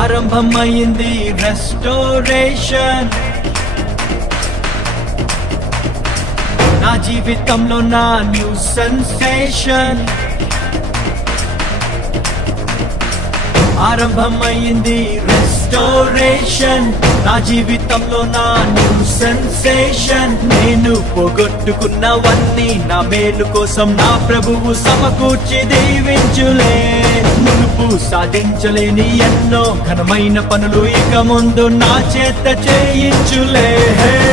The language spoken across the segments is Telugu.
ఆరంభమైంది రెస్టోరేషన్, నా జీవితంలో నా న్యూ సెన్సేషన్. ఆరంభమైంది రెస్టోరేషన్, నా జీవితంలో నా న్యూ సెన్సేషన్. నేను పోగొట్టుకున్నవన్నీ నా మేలు కోసం నా ప్రభువు సమకూర్చి దీవించులే. మునుపు సాధించలేని ఎన్నో ఘనమైన పనులు ఇక ముందు నా చేత చేయించులే.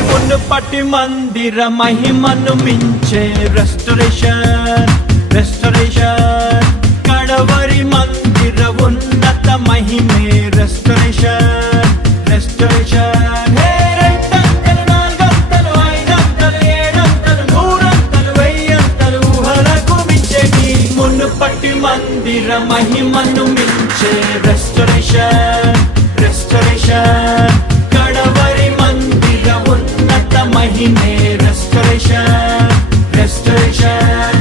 మునుపటి మందిర మహిమను మించే రెస్టోరేషన్, రెస్టోరేషన్. కడవరి మందిర ఉన్నత మహిమే రెస్టోరేషన్, రెస్టోరేషన్. రెండంతలు, నాలుగంతలు, ఐదంతలు, ఏడంతలు, నూరంతలు, వెయ్యంతలు, ఊహలకు మించేటి మునుపటి మందిర మహిమను మించే రెస్టోరేషన్, రెస్టోరేషన్. కడవరి మందిర ఉన్నత మహిమే రెస్టోరేషన్, రెస్టోరేషన్.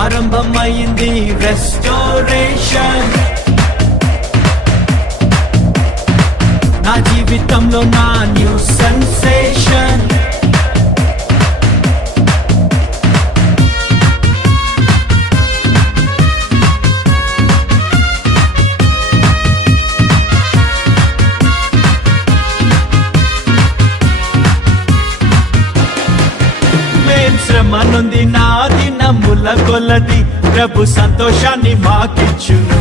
ఆరంభమైంది రెస్టోరేషన్, నా జీవితంలో నా న్యూ సెన్సేషన్. శ్రమనుంది నా దినముల కొలది ప్రభు సంతోషాన్ని మాకిచ్చును.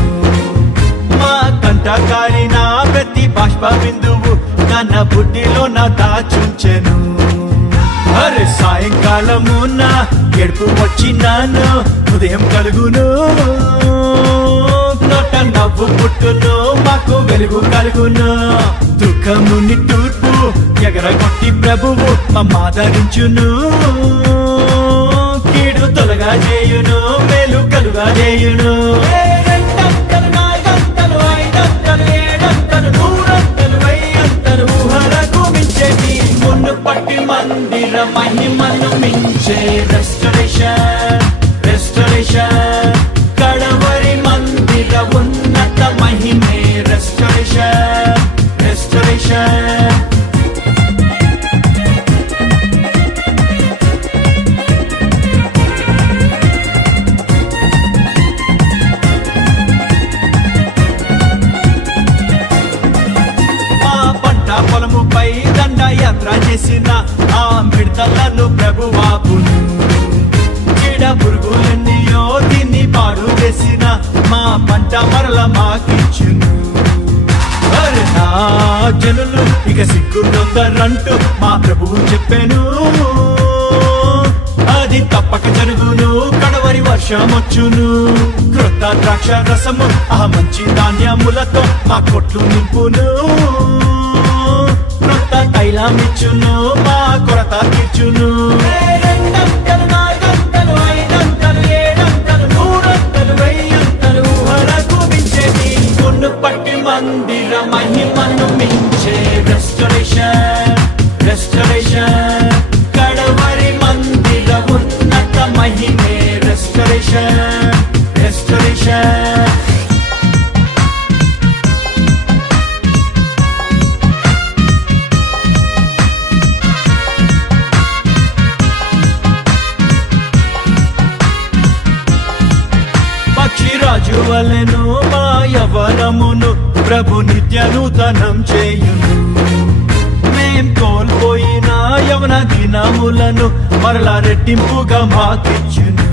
మా కంటకారి నా ప్రతి బాష్ప బిందువు తన బుద్ధిలో నా దాచుంచెను. అరే సాయంకాలము నా ఏడుపు వచ్చినాను, ఉదయం కలుగును, నోట నవ్వు పుట్టును, మాకు వెలుగు కలుగును. దుఃఖముని తూర్పు ఎగరగొట్టి ప్రభువు మమ్మాదరించును. కీడు తొలగా చేయును, మేలు కలుగా చేయును. రెండంతలు, నాలుగంతలు, ఐదంతలు, ఏడంతలు, నూరంతలు, వెయ్యంతలు, ఊహలకు మించేటి మునుపటి మందిర మహిమను మించే రెస్టోరేషన్, రెస్టోరేషన్. కడవరి మందిర ఉన్నత మహిమే రెస్టోరేషన్, రెస్టోరేషన్. పొలముపై దండయాత్ర చేసిన ఆ మిడతలను ప్రభువాపును. చీడ పురుగులన్నీయో దీన్ని పాడు చేసిన మా పంట మరల మాకిచ్చును. అరే నా జనులు ఇక సిగ్గుందంటూ మా ప్రభువు చెప్పాను. అది తప్పక జరుగును, కడవరి వర్షమొచ్చును. క్రొత్త ద్రాక్ష రసము ఆ మంచి ధాన్యములతో మా కొట్లు నింపును. క్రొత్త తైలమిచ్చును, మా కొరత తీర్చును. రెండంతలు, నాలుగంతలు, ఐదంతలు, ఏడంతలు, నూరంతలు, వెయ్యంతలు, ఊహలకు మించేటి మునుపటి మందిర మహిమను మించే రెస్టోరేషన్, రెస్టోరేషన్. కడవరి మందిర ఉన్నత మహిమే రెస్టోరేషన్, రెస్టోరేషన్. పక్షిరాజు వలెను మా యవ్వనమును ప్రభు నిత్య నూతనం చేయును. మేం కోల్పోయిన యవన దినములను మరలా రెట్టింపుగా మాకిచ్చును.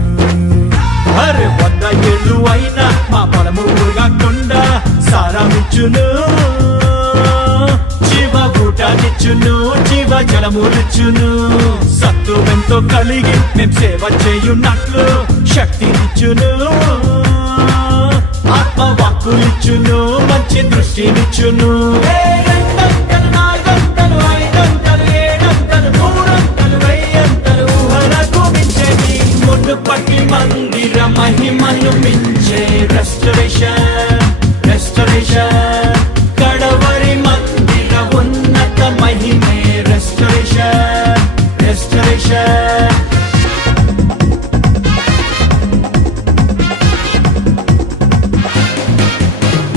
అరే 100 ఏళ్ళు అయినా మా పొలము కాకుండా సారమిచ్చును. జీవ ఊటానిచ్చును, జీవ జలములిచ్చును. సత్తువెంతో కలిగి మేం సేవ చేయున్నట్లు శక్తినిచ్చును. ఆత్మవాక్కులిచ్చును, మంచి దృష్టినిచ్చును. రెండంతలు, నాలుగంతలు, ఐదంతలు, ఏడంతలు, నూరంతలు, వెయ్యంతలు, ఊహలకు మించేటి మునుపటి మందిర మహిమను మించే రెస్టరేషన్ రెస్టరేషన్ కడవరి మందిర ఉన్నత మహిమే రెస్టరేషన్ రెస్టరేషన్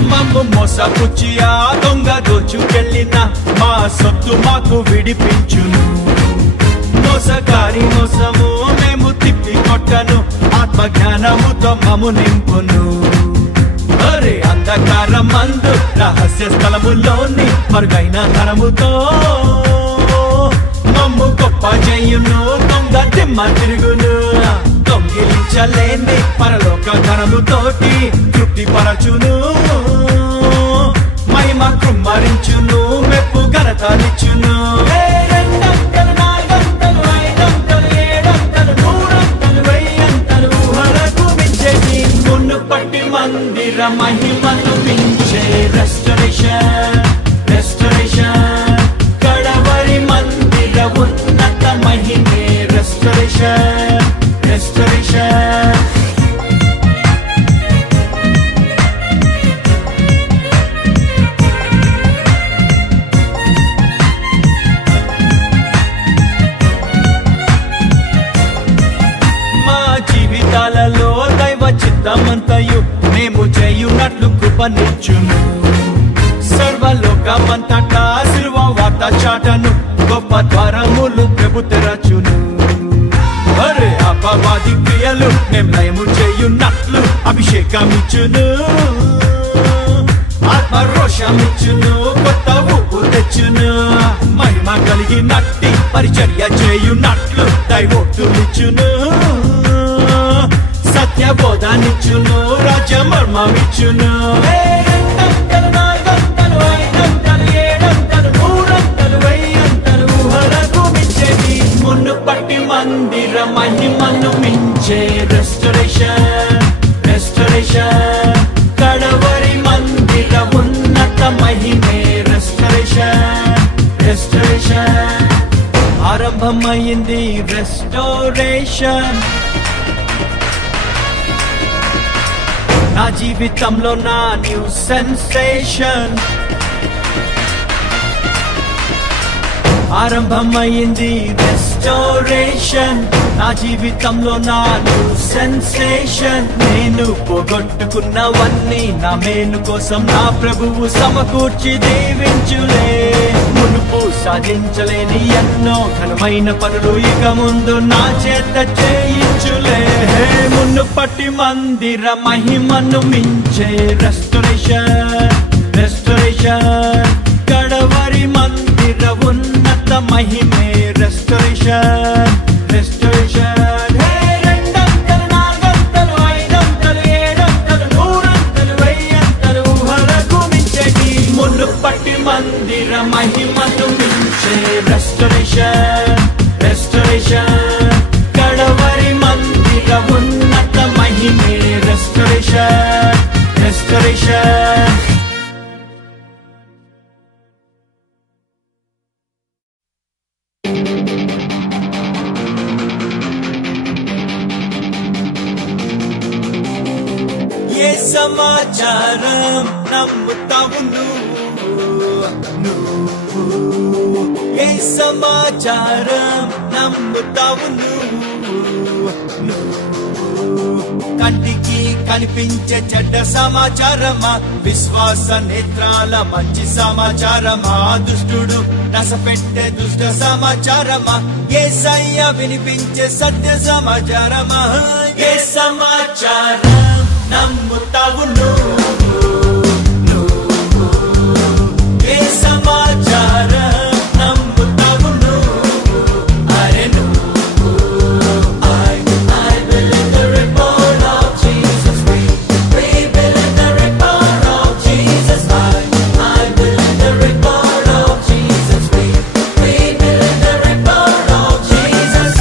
మమ్ము మోసపుచ్చి ఆ దొంగ దోచుకెళ్ళిన మా సొత్తు మాకు విడిపించును మోసగారి మోసము మేము తిప్పి కొట్టను ఆత్మజ్ఞానముతో మము నింపును అరే అంధకారం మందు రహస్య స్థలములోని మరుగైన ధనముతో మమ్ము గొప్ప చేయును దొంగ దిమ్మ తిరుగును దొంగిలించలేని పరలోక ధనముతోటి తృప్తి పరచును మహిమ కృమ్మరించును మెప్పు ఘనతనిచ్చును మునుపటి మందిర మహిమను మించే రెస్టరేషన్ రెస్టరేషన్ కడవరి మందిర ఉన్నత మహిమే రెస్టరేషన్ రెస్టరేషన్ మా జీవితాలలో దైవ చిత్తమంతయు మేము చేయునట్లు కృపనిచ్చును సర్వలోకమంతటా సిలువ వార్త చాటను గొప్ప ద్వారములు ప్రభు తెరచును అరే అపవాది క్రియలు నిర్ణయము చేయున్నట్లు అభిషేకమిచ్చును ఆత్మరోషమిచ్చును కొత్త ఊపు తెచ్చును మహిమ కలిగినట్టి పరిచర్య చేయున్నట్లు దైవోక్తులిచ్చును సత్యబోధానిచ్చును రాజ్యమర్మమిచ్చును మునుపటి మందిర మహిమను మించే రెస్టరేషన్ రెస్టరేషన్ కడవరి మందిర ఉన్నత మహిమే రెస్టరేషన్ రెస్టరేషన్ ఆరంభమైంది రెస్టోరేషన్ నా జీవితంలో నా న్యూ సెన్సేషన్ ఆరంభమైంది రెస్టోరేషన్ నా జీవితంలో నా న్యూ సెన్సేషన్ నేను పోగొట్టుకున్నవన్నీ నా మేలు కోసం నా ప్రభువు సమకూర్చి దీవించులే మునుపు సాధించలేని ఎన్నో ఘనమైన పనులు ఇక ముందు నా చేత చేయించులే మునుపటి మందిర మహిమను మించే రెస్టరేషన్ రెస్టరేషన్ కడవరి మందిర ఉన్నత మహిమే రెస్టరేషన్ రెస్టరేషన్ రెండంతలు నాలుగంతలు ఐదంతలు ఏడంతలు నూరంతలు వెయ్యంతలు ఊహలకు మించేటి మునుపటి మందిర మహిమను మించే రెస్టరేషన్ రెస్టరేషన్ కడవరి మందిర ఉన్నత మహిమే రెస్టరేషన్ రెస్టరేషన్ సమాచారం నమ్ముతావు నువ్వు ఏ సమాచారం నమ్ముతావు నువ్వు కంటికి కనిపించే చెడ్డ సమాచారమా విశ్వాస నేత్రాల మంచి సమాచారమా దుష్టుడు నసపెట్టే దుష్ట సమాచారమా యేసయ్య వినిపించే సత్య సమాచారమా ఏ సమాచారం నమ్ముతావు ఏ సమాచారం నమ్ముతావు అరే I believe the report of Jesus. We believe the report of Jesus. I believe the report of Jesus. We believe the report of Jesus.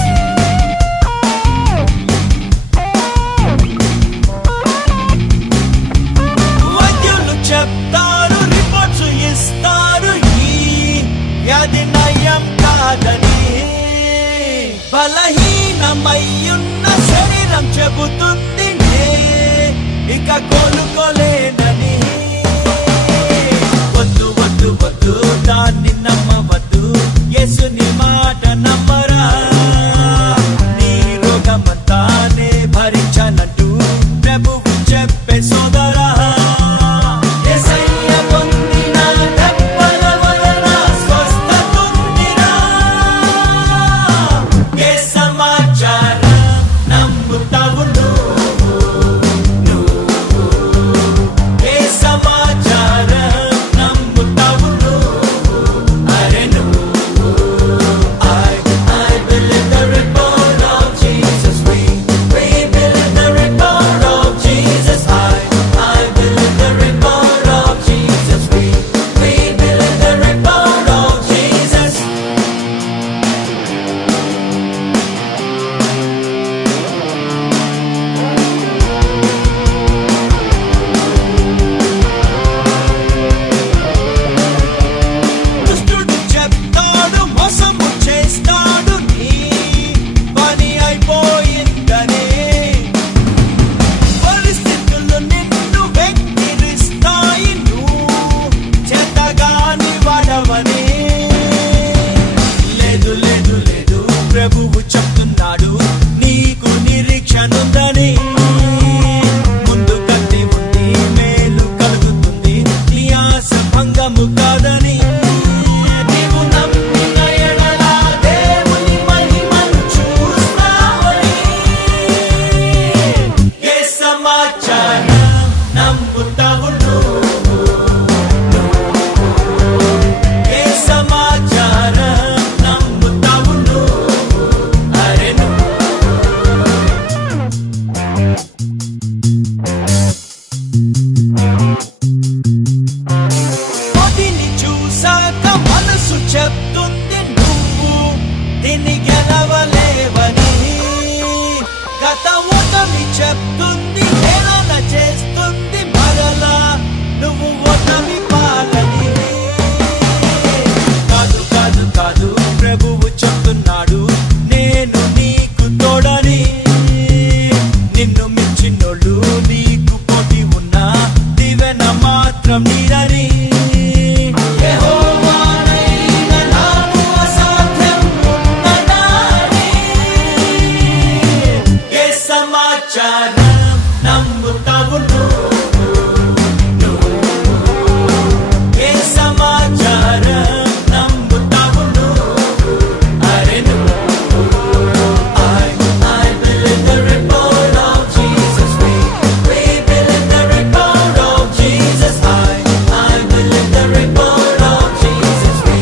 రక్షణుందని ముందు కత్తి ఉంది మేలు కలుగుతుంది నీ ఆశ భంగము కాదని నీవు నమ్మిన ఎడల దేవుని మహిమను చూస్తావని ఏ సమాచారం నమ్ముతావు నువ్వు ఏ సమాచారం నమ్ముతావు నువ్వు అరే మొదటిని చూసాక మనసు చెప్తుంది నువ్వు దీన్ని గెలవలేవని గత ఓటమి చెప్తుంది హేళన చేస్తుంది మరలా నువ్వు ఓటమి పాలని కాదు కాదు కాదు ప్రభువు చెప్తున్నాడు నేను నీకు తోడని నిన్ను మించినోళ్ళు నీకు పోటీ ఉన్నా దివెన మాత్రం నీరని యెహోవానైన నాకు అసాధ్యం ఉన్నదాని ఏ సమాచారం నమ్ముతావు నువ్వు ఏ సమాచారం నమ్ముతావు నువ్వు అరే I believe the report of Jesus. We believe the report of Jesus. I believe the report of Jesus. We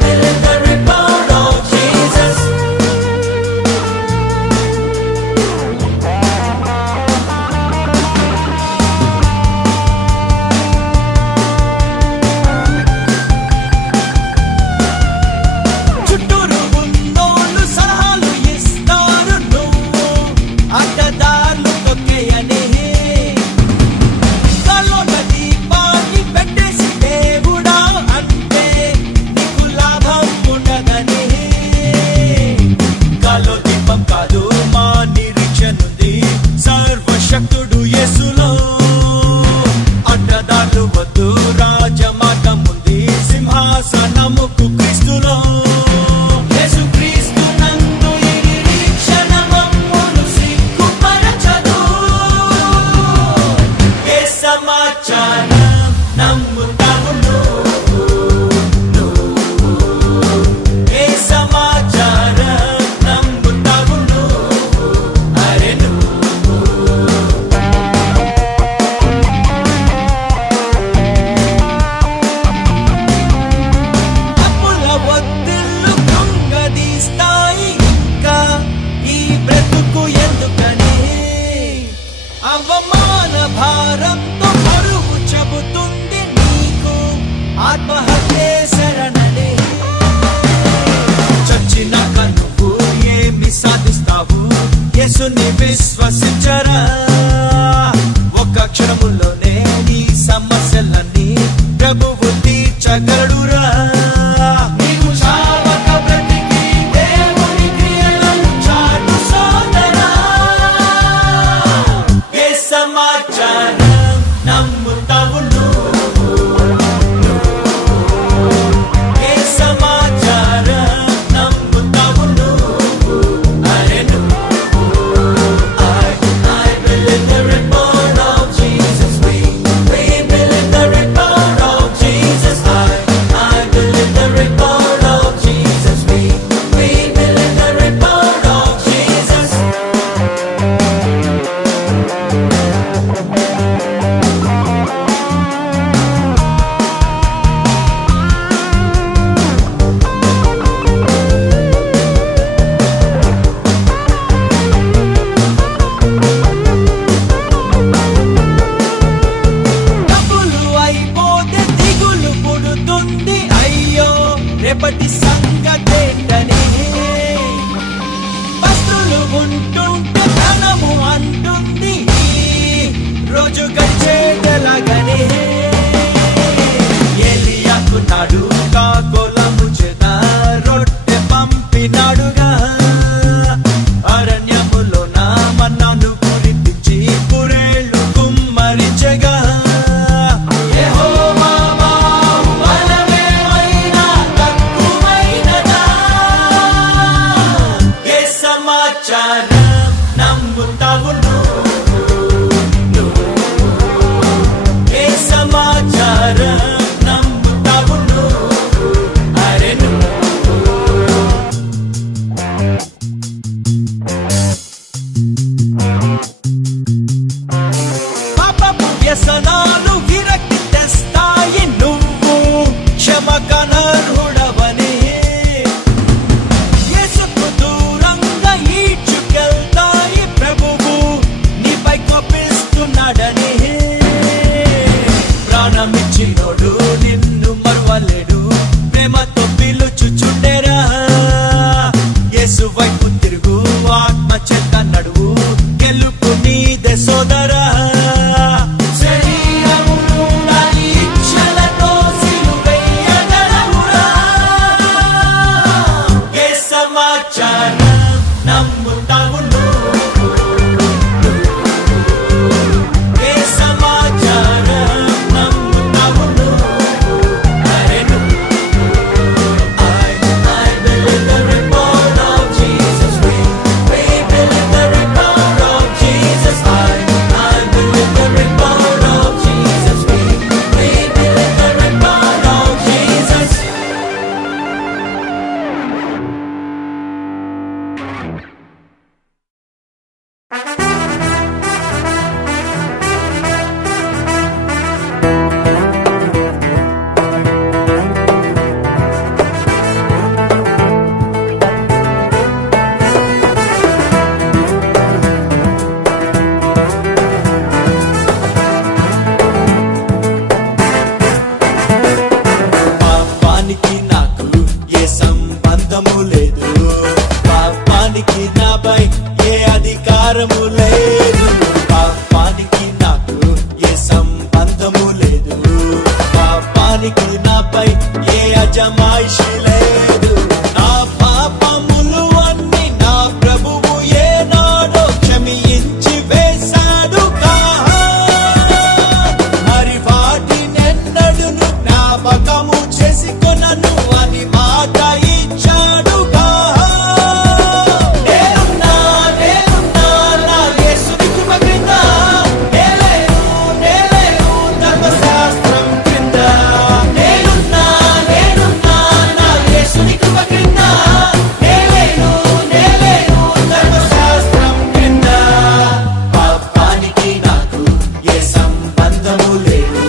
believe the report of Jesus. చుట్టూరు ఉన్నోళ్ళు సలహాలు ఇస్తారు నువ్వు అడ్డదారులు తొక్కేయని కళ్ళోట దీపాన్ని పెట్టేసి దేవుడా అంటే నీకు లాభం ఉండదని కాలో దీపం కాదు మా నిరీక్షనుంది సర్వశక్తుడు యేసులో అడ్డదారులు వద్దు రాజమార్గం ఉంది సింహాసనముకు క్రీస్తులో యేసుక్రీస్తు నందు ఈ నిరీక్షణ మమ్మును సిగ్గుపరచదు. ఏ సమాచారం నమ్ముతావు నువ్వు ఏ సమాచారం నమ్ముతావు నువ్వు అరే అప్పుల ఒత్తిళ్ళు కృంగదీస్తాయి ఇంకా ఈ బ్రతుకు ఎందుకని అవమాన భారంతో బరువు చెబుతుంది నీకు ఆత్మహత్యే శరణని చచ్చినాక నువ్వు ఏమి సాధిస్తావు యేసుని విశ్వసించరా ఒక్క క్షణములోనే నీ సమస్యలన్నీ ప్రభువు తీర్చగలడురా నీవు చావక బ్రతికి దేవుని క్రియలను చాటు సోదరా. ఏ సమాచారం నమ్ముతావు నువ్వు ఏ సమాచారం నమ్ముతావు నువ్వు అరే I believe the report of Jesus. We believe the report of Jesus. నమ్ముతావు నువ్వు ఏ సమాచారం నమ్ముతావు నువ్వు అరే పాపపు వ్యసనాలు విరక్తి తెస్తాయి నువ్వు క్షమకనర్హుడవని యేసుకు దూరంగా ఈడ్చుకెళ్తాయి ప్రభువు నీపై కోపిస్తున్నాడని ప్రాణమిచ్చినోడు నిన్ను మరువలేడు ప్రేమతో పిలుచుచుండెరా యేసు వైపు తిరుగు ఆత్మ చేత నడువు గెలుపు నీదే సోదరా శరీరమును దాని ఇచ్చలతో సిలువెయ్యగలవురా ఏ సమాచారం నమ్ముతావు ఏ సమాచారం నమ్ముతావు అరే I believe the report of Jesus. We believe the report of Jesus. I believe the report of Jesus. We believe the report of Jesus. పాపానికి నాకు ఏ సంబంధము లేదు పాపానికి నాపై ఏ అధికారము లేదు పాపానికి నాకు ఏ సంబంధము లేదు పాపానికి నాపై ఏ అజమాయిషి లేదు నా పాపములు అన్ని నా ప్రభువు ఏనాడో క్షమించి వేశాడు మరి వాటినెన్నడును జ్ఞాపకము చేసుకొనను అని మాట ఇచ్చాడుగా నేనున్నా నా యేసుని కృప క్రింద నేలేను ధర్మశాస్త్రం క్రింద నేనున్నా నా యేసుని కృప క్రింద నేలేను ధర్మశాస్త్రం క్రింద పాపానికి నాకు ఏ సంబంధము లేదు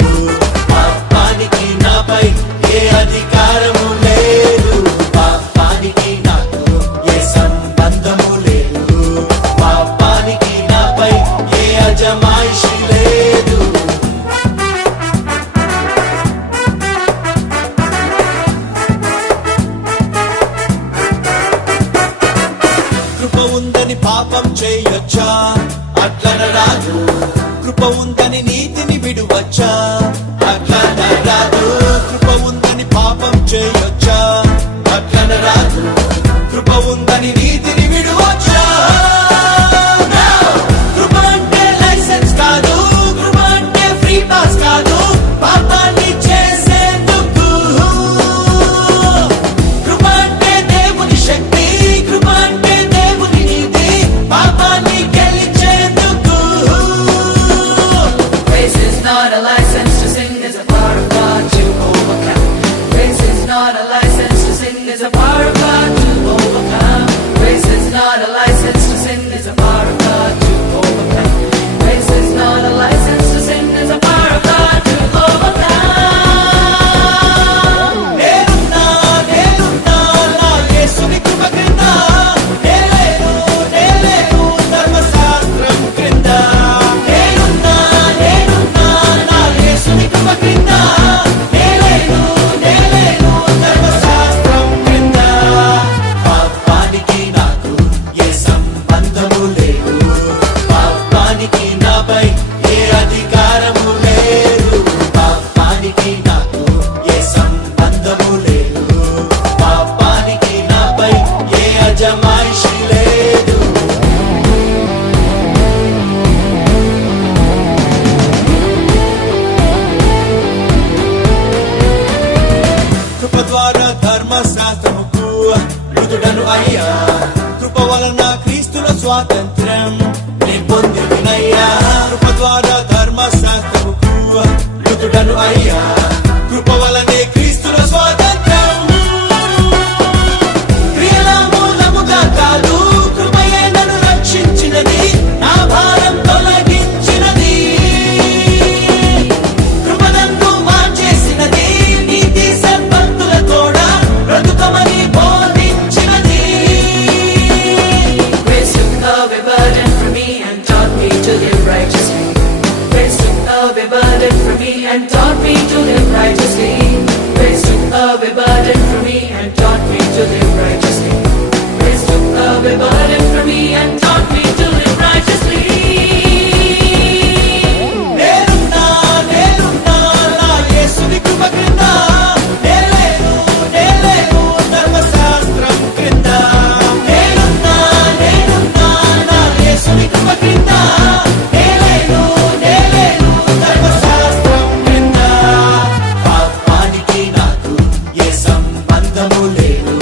పాపానికి నాపై ఏ అధికారము లేదు పాపానికి నాకు ఏ సంబంధము లేదు పాపానికి నాపై ఏ అజమాయిషి లేదు కృప ఉందని పాపం చేయొచ్చా అట్లన రాదు కృప ఉందని నీతిని విడువచ్చా అట్లన రాదు కృప ఉందని పాపం చేయొచ్చా అట్లన రాదు కృప ఉందని నీతిని విడువచ్చా కృప అంటే లైసెన్స్ కాదు కృప అంటే ఫ్రీ పాస్ కాదు పాపాన్ని చేసేందుకు కృప అంటే దేవుని శక్తి కృప అంటే దేవుని నీతి పాపాన్ని గెలిచేందుకు Grace is not a license to sin, it's a power of God to overcome. Grace is not a license to sin, it's a power of God to overcome. to live righteously. Grace took away burden from me and taught me to live righteously. Grace took away burden from me and taught me to live righteously. Grace took away burden from me and taught me to live righteously. నేనున్నా నేనున్నా నా యేసుని కృప క్రింద నేలేను నేలేను ధర్మశాస్త్రం క్రింద నేనున్నా నేనున్నా నా యేసుని కృప క్రింద నేలేను నేలేను ధర్మశాస్త్రం క్రింద పాపానికి నాకు ఏ సంబంధము లేదు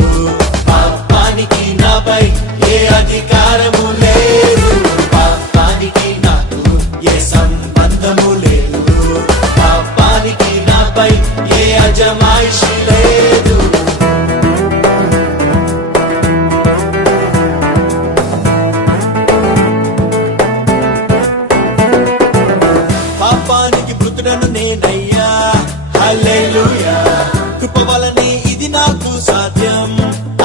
పాపానికి నాపై ఏ అధికారము లేదు పాపానికి నాకు ఏ సంబంధము లేదు పాపానికి నాపై ఏ అజమాయిషి లేదు పాపానికి మృతుడను నేనయ్యా హల్లెలూయా కృప వలనే ఇది నాకు సాధ్యం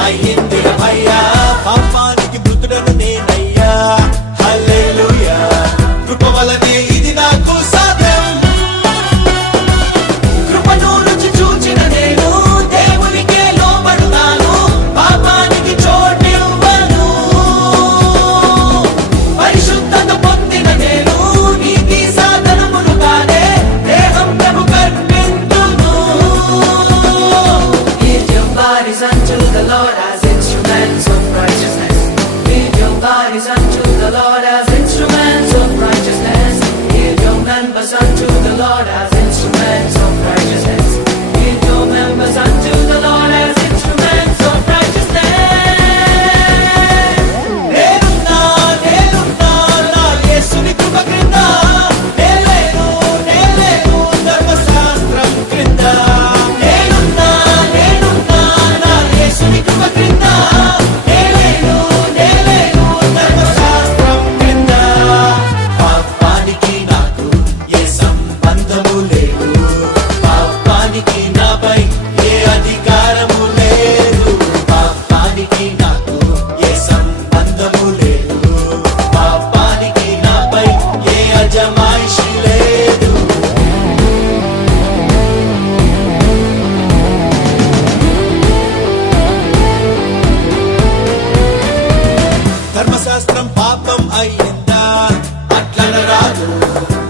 అయ్యింది అయ్యా పాపానికి మృతుడను నేనయ్యా హల్లెలూయా కృప వలనే ఇది నాకు సాధ్యం కృపను రుచి చూచిన నేను దేవునికే లోబడుతాను పాపానికి చోటివ్వను పరిశుద్ధత పొందిన నేను నీతి సాధనమును కాదే దేహం ప్రభు కర్పింతును Give your bodies unto the Lord as instruments of righteousness. Give your bodies unto the Lord as instruments of righteousness. Give your members unto the Lord as instruments of righteousness. Give your members unto the Lord as instruments of righteousness. నేనున్నా నేనున్నా నా యేసుని కృప క్రింద నేలేను నేలేను ధర్మశాస్త్రం క్రింద నేనున్నా నేనున్నా నా యేసుని కృప క్రింద నేలేను నేలేను ధర్మశాస్త్రం క్రింద పాపానికి నాకు ఏ సంబంధము లేదు పాపానికి నాపై ఏ అధికారము లేదు పాపానికి నాకు ఏ సంబంధము లేదు పాపానికి నాపై ఏ అజమాయిషి లేదు ధర్మశాస్త్రం పాపం అయ్యిందా అట్లన రాదు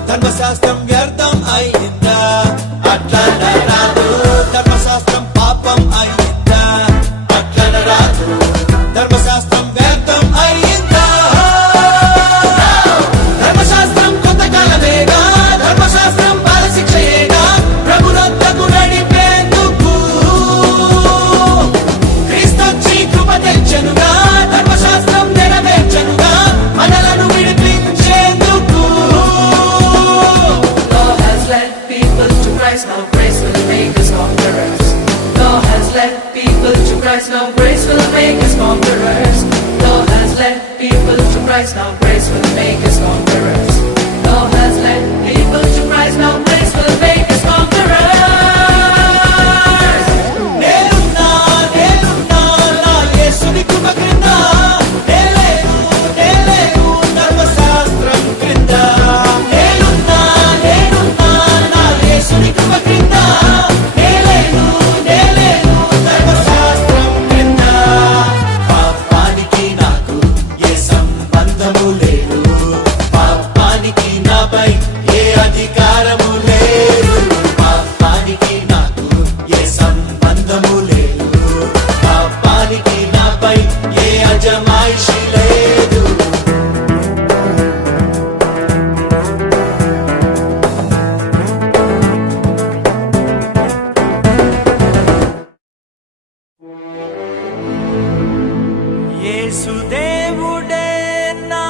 ధర్మశాస్త్రం వ్యర్థం అయ్యిందా అట్లన రాదు ధర్మశాస్త్రం పాపం అయ్యిందా అట్లన రాదు ధర్మశాస్త్రం వ్యర్థం అయ్యిందా ధర్మశాస్త్రం కొంతకాలమేగా ధర్మశాస్త్రం బాలశిక్షయేగా ప్రభునొద్దకు నడిపేందుకు క్రీస్తొచ్చి కృప తెచ్చెనుగా ధర్మశాస్త్రం నెరవేర్చెనుగా మనలను విడిపించేందుకు Law has led people to Christ, now grace will make us conquerors. Law has led people to Christ, now grace will make us conquerors. Law has led people to Christ, now grace will make us conquerors. Law has led people to Christ, now grace will make us conquerors. నేనున్నా నేనున్నా నా యేసుని కృప క్రింద నేలేను నేలేను ధర్మశాస్త్రం క్రింద నేనున్నా నేనున్నా నా యేసుని కృప క్రింద నేలేను నేలేను ధర్మశాస్త్రం క్రింద పాపానికి నాకు ఏ సంబంధము లేదు పాపానికి నాపై ఏ అధికారము లేదు పాపానికి నాకు ఏ సంబంధము లేదు పాపానికి నాపై ఏ అజమాయిషి లేదు యేసుదేవుడే నా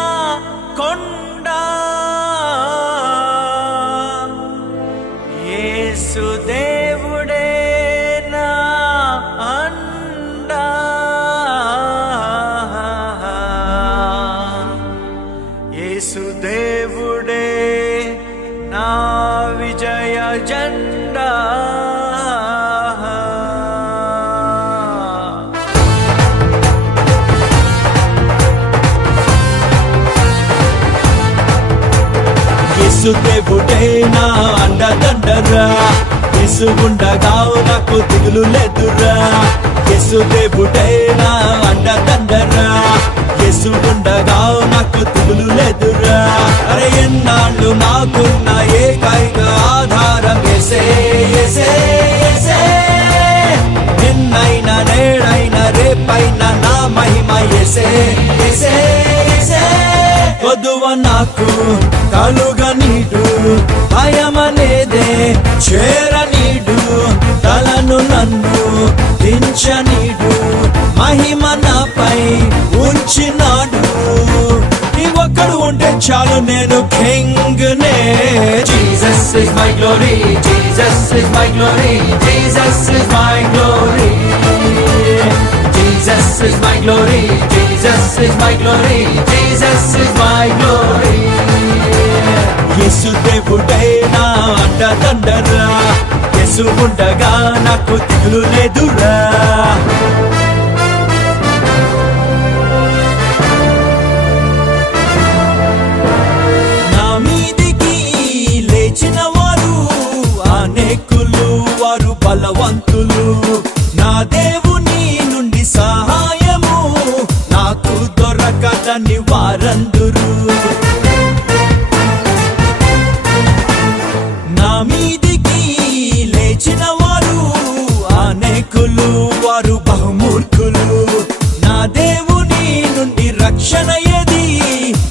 కొండ యేసుదేవుడే నా అండ యేసుదేవుడే నా విజయ జెండా యేసు దేవుడే నా అండదండరా, యేసు ఉండగా నాకు దిగులు లేదురా. యేసు దేవుడే నా అండదండరా, యేసు ఉండగా నాకు దిగులు లేదురా. అరే ఎన్నాళ్ళు నాకున్న ఏకైక ఆధారం యేసే యేసే యేసే. నిన్నైనా నేడైనా రేపైనా నా మహిమ యేసే యేసే యేసే. కొదువ నాకు కలుగ నీడు, భయమనేదే చేరనీడు. తలను నన్ను దించనీడు, మహిమ నాపై ఉంచినాడు. ఈ ఒక్కడు ఉంటే చాలు నేను కింగ్ నే. Jesus is my glory, Jesus is my glory, Jesus is my glory. Jesus is my glory, Jesus is my glory, Jesus is my glory. యేసు దేవుడే నా అండదండరా, యేసు ఉండగా నాకు దిగులు లేదురా. నా మీదికి లేచిన వారు అనేకులు, వారు బలవంతులు. నా దేవుని నుండి సహాయము నాకు దొరకదని వారందురు. నా మీదికి లేచిన వారు అనేకులు, వారు బహుమూర్ఖులు. నా దేవుని నుండి రక్షణ ఏది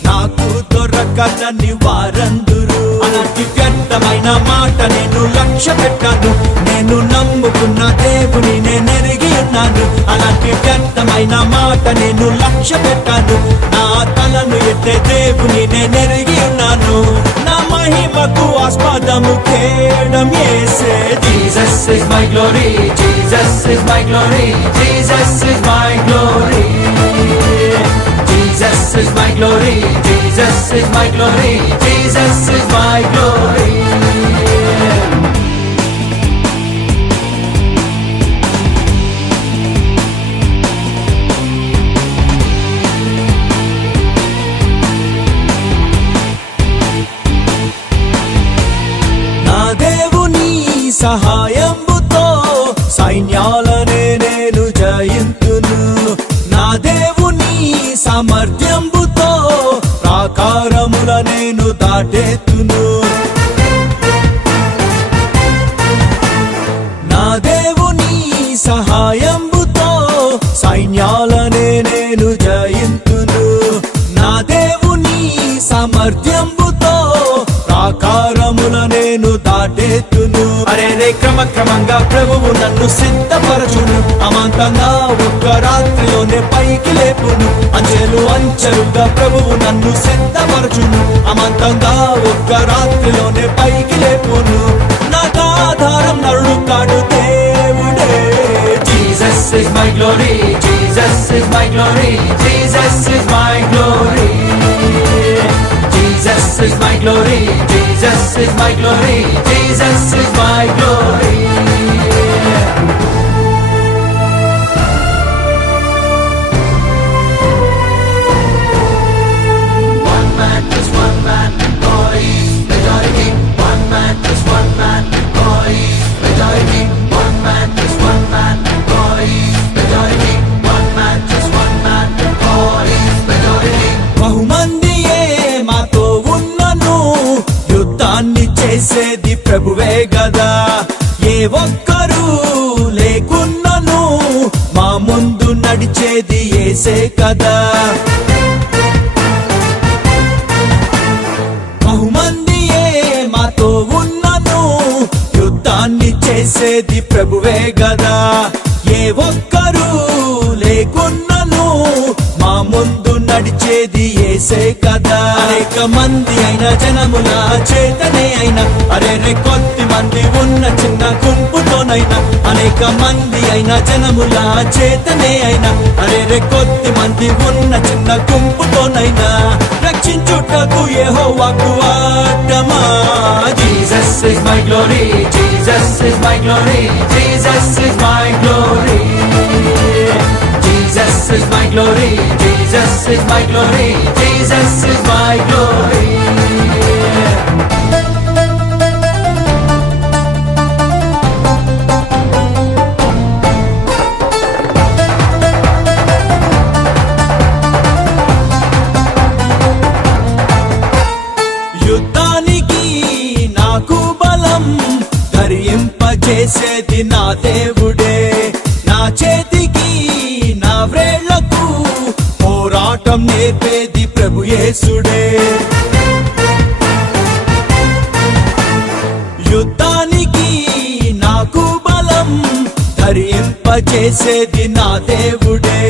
నాకు దొరకదని వారందురు. అలాంటి వ్యర్థమైన మాట నేను లక్ష్య పెట్టాను, నేను నమ్ముకున్న దేవుని నేను ఎరిగి ఉన్నాను. అలాంటి వ్యర్థమైన మాట నేను లక్ష్య పెట్టాను, నా తలను ఎత్తే దేవుని నేను ఎరిగి ఉన్నాను. నా మహిమకు ఆస్పదము కేడం యేసే. Jesus is my glory, Jesus is my glory, Jesus is my glory. Jesus is my glory, Jesus is my glory, Jesus is my glory. నా దేవుని సహాయంబుతో సైన్యాలనే నేను జయింతును. నా దేవుని సామర్థ్యంబుతో ప్రాకారముల నేను దాటెత్తును. నా దేవుని సహాయంబుతో సైన్యాలనే నేను జయింతును. నా దేవుని సామర్థ్యంబుతో ప్రాకారముల నేను దాటెత్తును. అరే రే క్రమంగా ప్రభువు నన్ను సిద్ధపరచును. అమాంతంగా ఒక్క రాత్రిలోనే పైకి లేపును. అంచెలుగా ప్రభువు నన్ను సిద్ధపరచును. అమాంతంగా ఒక్క రాత్రిలోనే పైకి లేపును. నాకు ఆధారం నరుడు కాడు దేవుడే. Jesus is my glory, Jesus is my glory, Jesus is my glory. Jesus is my glory, Jesus is my glory, Jesus is my glory. One man plus one man, boys, majority. One man plus one man, boys, majority. One man plus one man, boys, majority. One man plus one man, boys, majority. బహుమందియే మాతో ఉన్నను, యుద్ధాన్ని చేసేది ప్రభువే గదా. ఏ ఒక్కరు లేకున్నను, మా ముందు నడిచేది యేసే కదా. బహుమందియే మాతో ఉన్నను, యుద్ధాన్ని చేసేది ప్రభువే గదా. ఏ ఒక్కరు లేకున్నను, మా ముందు నడిచేది యేసే కదా. అనేక మంది అయిన జనముల చేతనే అయినా, అరే రే కొద్ది మంది ఉన్న చిన్న గుంపుతోనైనా. అనేక మంది అయిన జనముల చేతనే అయినా, అరే రే కొద్ది మంది ఉన్న చిన్న గుంపుతోనైనా. రక్షించుటకు యెహోవాకు అడ్డమా. Jesus is my glory, Jesus is my glory, Jesus is my glory. Jesus is my glory, Jesus is my glory, Jesus is my glory. చేసేది నా దేవుడే. నా చేతికి నా వ్రేళ్లకు పోరాటం నేర్పేది ప్రభు యేసుడే. యుద్ధానికి నాకు బలం ధరింపచేసేది నా దేవుడే.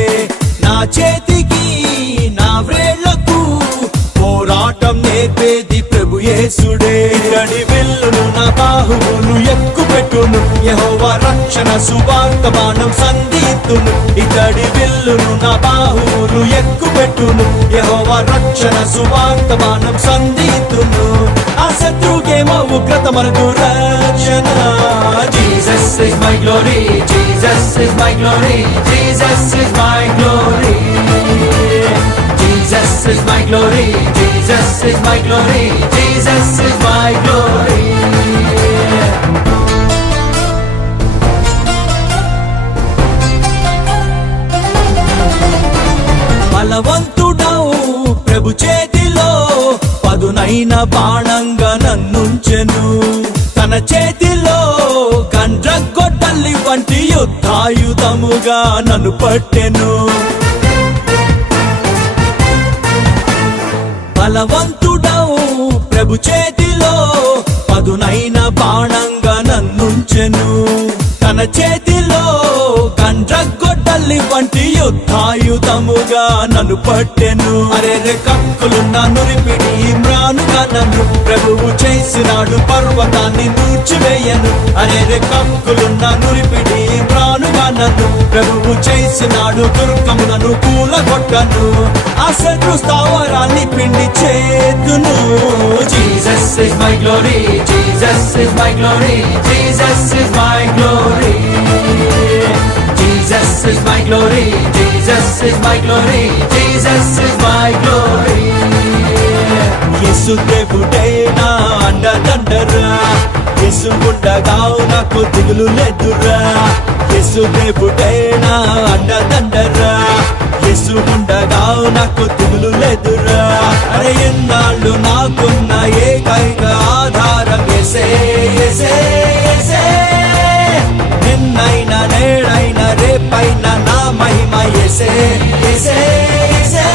నా చేతికి నా వ్రేళ్లకు పోరాటం నేర్పేది ప్రభు యేసుడే. ఇతడి విల్లును నా బాహువులు ఎక్కుపెట్టును, యెహోవా రక్షణ సువార్త బాణం సంధితును. ఇతడి విల్లును నా బాహువులు ఎక్కుపెట్టును, యెహోవా రక్షణ సువార్త బాణం సంధితును. ఆ శత్రుకేమో ఉగ్రత మనకు రక్షణ. Jesus is my glory, Jesus is my glory, Jesus is my glory. Jesus is my glory, Jesus is my glory, Jesus is my glory. బలవంతుడవు ప్రభు చేతిలో పదునైన బాణంగా నన్నుంచెను. తన చేతిలో గండ్రగొడ్డలి వంటి యుద్ధాయుధముగా నన్ను పట్టెను. బలవంతుడవు ప్రభు చేతిలో పదునైన బాణంగా నన్నుంచెను. తన చేతిలో గండ్రగొడ్డలి వంటి యుద్ధాయుధముగా నన్ను పట్టెను. అరెరె కక్కులున్న నురిపిడి ఇమ్రానుగా నన్ను ప్రభువు చేసినాడు, పర్వతాన్ని నూర్చివేయను. అరెరె కక్కులున్న నురిపిడి ఇమ్రానుగా నన్ను ప్రభువు చేసినాడు, దుర్గములను కూలగొట్టను. ఆ శత్రు స్థావరాన్ని పిండి చేతును. Jesus is my glory, Jesus is my glory, Jesus is my glory. Jesus is my glory, Jesus is my glory, Jesus is my glory. యేసు దేవుడే నా అండదండరా, యేసు ఉండగా నాకు దిగులు లేదురా. యేసు దేవుడే నా అండదండరా, యేసు ఉండగా నాకు దిగులు లేదురా. అరే ఎన్నాళ్ళు నాకున్న ఏకైక ఆధారం యేసే, యేసే, యేసే. నిన్నైనా నేడైనా రేపైనా నా మహిమ యేసే, యేసే, యేసే.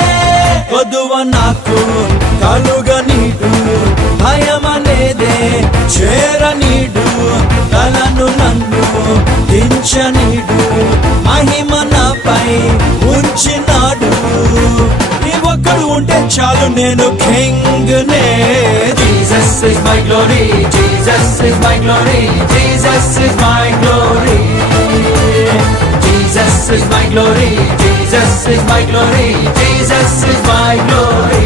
కొదువ నాకు కలుగనీడు, భయమనేదే చేరనీడు. తలను నన్ను దించనీడు, మహిమ నాపై ఉంచినాడు. నీ ఒక్కడు ఉంటే చాలు నేను కింగ్ నే. Jesus is my glory, Jesus is my glory, Jesus is my glory. Jesus is my glory, Jesus is my glory, Jesus is my glory.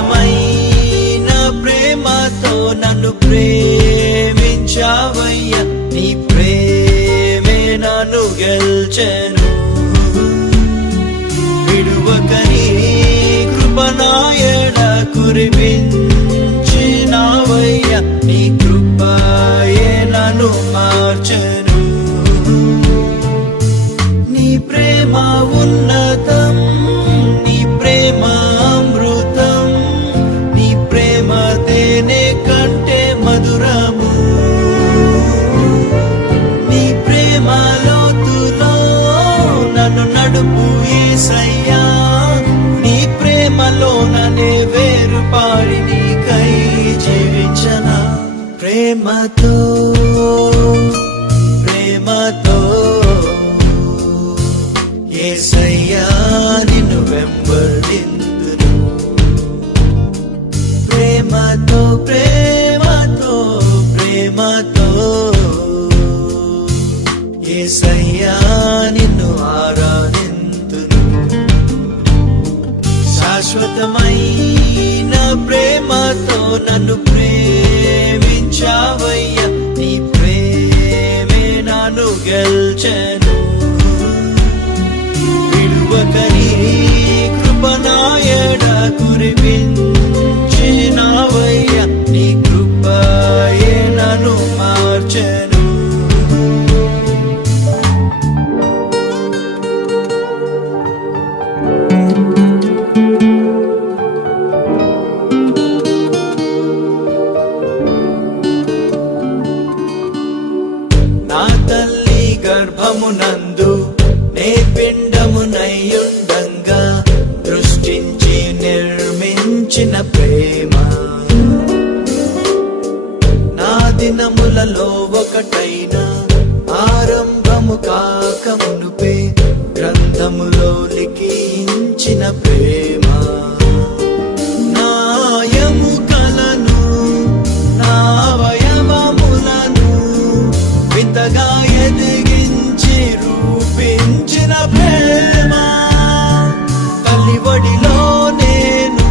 శాశ్వతమైన ప్రేమతో నన్ను ప్రేమించావయ్యా, నీ ప్రేమే నన్ను గెల్చెను. విడువక నీ కృపనాయన కురిపించినావయ్యా, నీ కృపయే నన్ను మార్చెను. నీ ప్రేమ ఉన్నతం, నీ ప్రేమ అమృతం, నీ ప్రేమ తేనె కంటే మధురము. నీ ప్రేమ లోతులో నన్ను నడుపు యేసయ్యా, నీ ప్రేమలో నన్నే వేరుపారి నీకై జీవించనా. ప్రేమతో ప్రేమతో యేసయ్యా నిన్ను వెంబడింతును. ప్రేమతో ప్రేమతో ప్రేమతో యేసయ్యా నిన్ను ఆరాధింతును. శాశ్వతమైన ప్రేమతో నన్ను ప్రేమించావయ్యా, నీ ప్రేమ కురిపించినావయ్యా నీ కృపయే నన్ను మార్చెను. నా తల్లి గర్భమునందు నే పిండమునయ్యుండంగా దృష్టించి నిర్మించిన ప్రేమ నా దినములలో ఒకటైన ఆరంభము కాక మునుపే గ్రంథములో లిఖించిన ప్రేమ నా ఎముకలను నా అవయవములను వింతగా ఎదిగించి రూపించిన ప్రేమ తల్లివడిలో నేను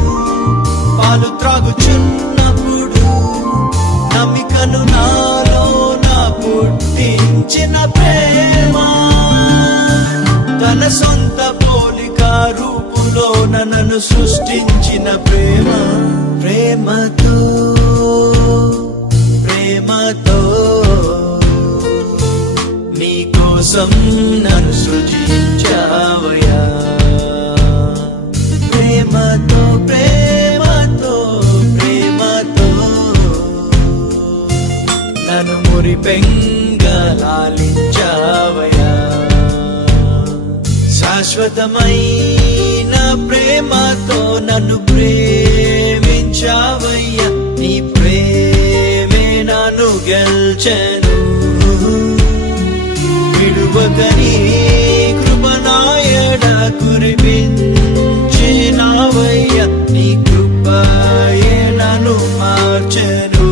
పాలు త్రాగుచున్నప్పుడు నమ్మికను నాలో నా పుట్టించిన ప్రేమ తన సొంత పోలిక రూపులో నన్ను సృష్టించిన ప్రేమ ప్రేమతో ప్రేమతో నీ కోసం నన్ను సృజించావయ్యా ప్రేమతో ప్రేమతో ప్రేమతో నన్ను మురిపెంగలాలించావయ్యా శాశ్వతమైన ప్రేమతో నన్ను ప్రేమించావయ్యా నీ ప్రేమే నన్ను గెల్చెను విడువకని కృపనాయడ కురిపించినావయ్యా నీ కృపయే నన్ను మార్చెను.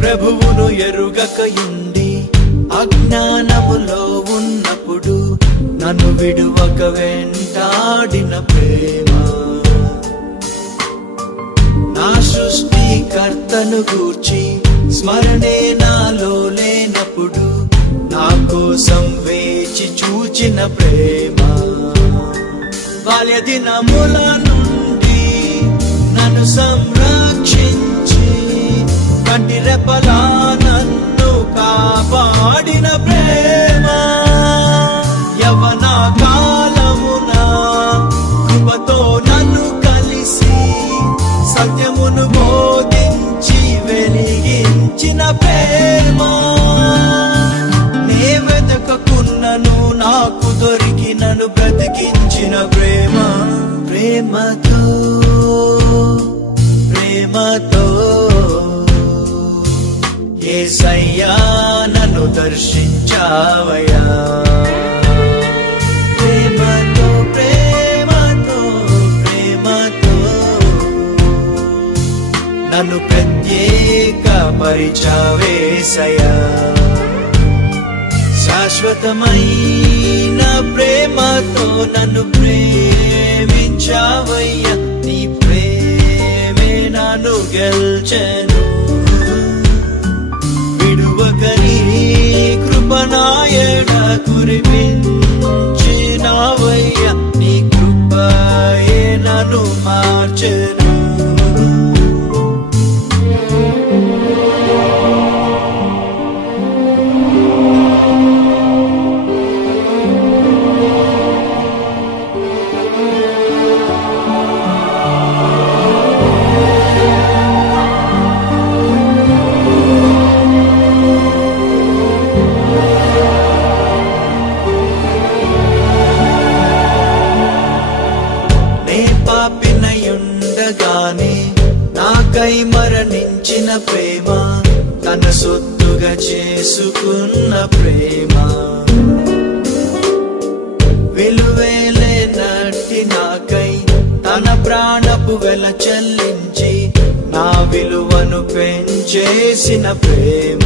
ప్రభువును ఎరుగకయుండి అజ్ఞానములో ఉన్నప్పుడు నన్ను విడువక వెంటాడిన ప్రేమ నా సృష్టికర్తను గూర్చి స్మరణే నాలో లేనప్పుడు నా కోసం వేచి చూచిన ప్రేమ బాల్య దినముల నుండి నన్ను సంరక్షించి కంటి రెప్పలా నన్ను కాపాడిన ప్రేమ యవ్వన కాలమున కృపతో నన్ను కలిసి సత్యమును బోధించి వెలిగించిన ప్రేమ నే వెతకకున్నను నాకు దొరికి నన్ను బ్రతికించిన ప్రేమ ప్రేమతో ప్రేమతో యేసయ్యా నన్ను దర్శించావయ్యా ప్రేమతో ప్రేమతో ప్రేమతో నన్ను ప్రత్యేక పరిచావేసయ్యా శాశ్వతమైన ప్రేమతో నన్ను ప్రేమించావయ్యా నీ ప్రేమే నన్ను గెల్చెను విడువకని కృపనాయడ కురిపించినావయ్యా నీ కృపయే నన్ను మార్చెను. పాపినయుండగానే నాకై మరణించిన ప్రేమ తన సొత్తుగా చేసుకున్న ప్రేమ విలువేలేనట్టి నాకై తన ప్రాణపు వెల చెల్లించి నా విలువను పెంచేసిన ప్రేమ.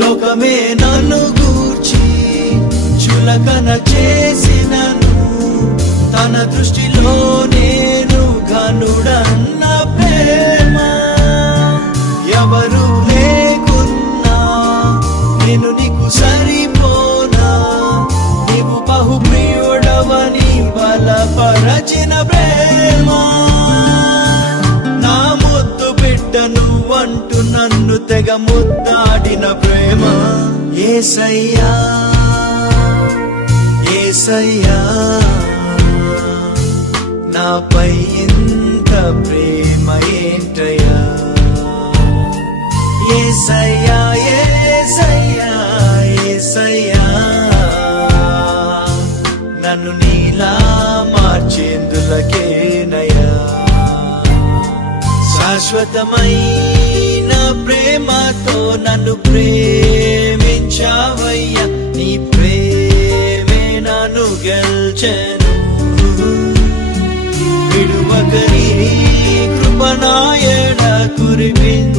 లోకమే నన్ను గూర్చి చులకన చేసినను తన దృష్టిలో నేను ఘనుడన్న ప్రేమ. ఎవరు లేకున్నా నేను నీకు సరిపోనా, నీవు బహుప్రియుడవని బలపరచిన ప్రేమ. నా ముద్దు బిడ్డ నువ్వంటూ నన్ను తెగ ముద్దాడిన ప్రేమ. యేసయ్యా యేసయ్యా, నాపై ఇంత ప్రేమ ఏంటయ్యా. యేసయ్యా యేసయ్యా యేసయ్యా, నన్ను నీలా మార్చేందులకేనయ్యా. శాశ్వతమైన ప్రేమతో నన్ను ప్రేమించావయ్యా. నీ ప్రేమే నన్ను గెల్చెను. విడువకరి కృపనాయడ కురిపించినావయ్యా.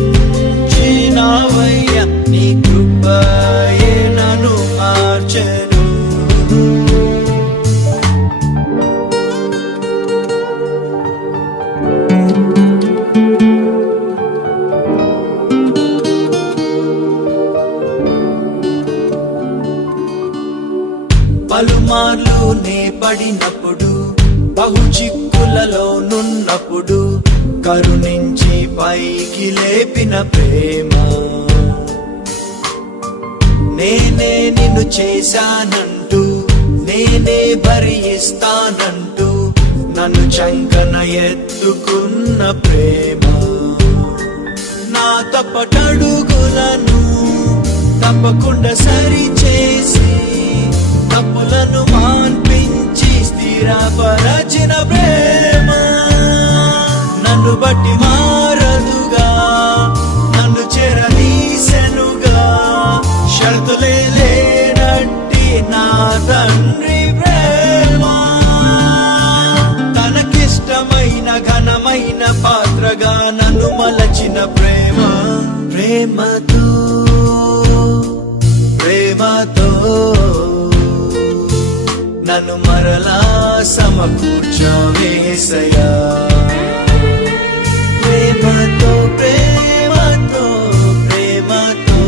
నీ కృపయే నన్ను మార్చెను. పలుమార్లు నే పడినప్పుడు, బహు చిక్కులలో నున్నప్పుడు కరుణించి పైకి లేపిన ప్రేమ. నేనే నిన్ను చేశానంటూ, నేనే భరిస్తానంటూ నన్ను చంకన ఎత్తుకున్న ప్రేమ. నా తప్పటడుగులను తప్పకుండా సరిచేసి తప్పులను మాన్పించి స్థిరపరచిన ప్రేమ. నన్ను బట్టి మారదుగా, నన్ను చెరదీసెనుగా, షరతులే లేనట్టి నా తండ్రి ప్రేమ. తనకిష్టమైన ఘనమైన పాత్రగా నన్ను మలచిన ప్రేమ. ప్రేమతో ప్రేమతో నన్ను మరలా సమకూర్చవేసయ్యా. ప్రేమతో ప్రేమతో ప్రేమతో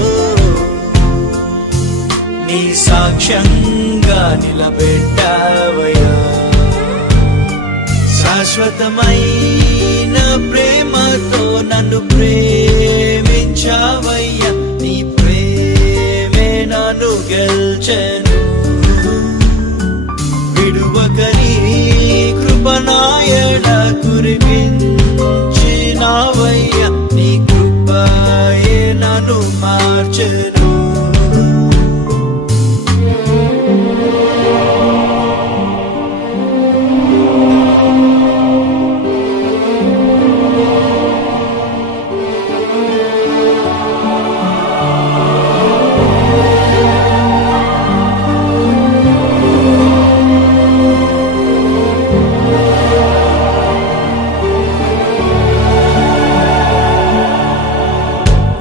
నీ సాక్ష్యంగా నిలబెట్టావయ్యా. శాశ్వతమైన ప్రేమతో నన్ను ప్రేమించావయ్యా. నీ ప్రేమే నన్ను గెల్చెను. విడువకరి కృపనాయడ కురిపించినావయ్యా. నీ కృపయే నన్ను మార్చెను.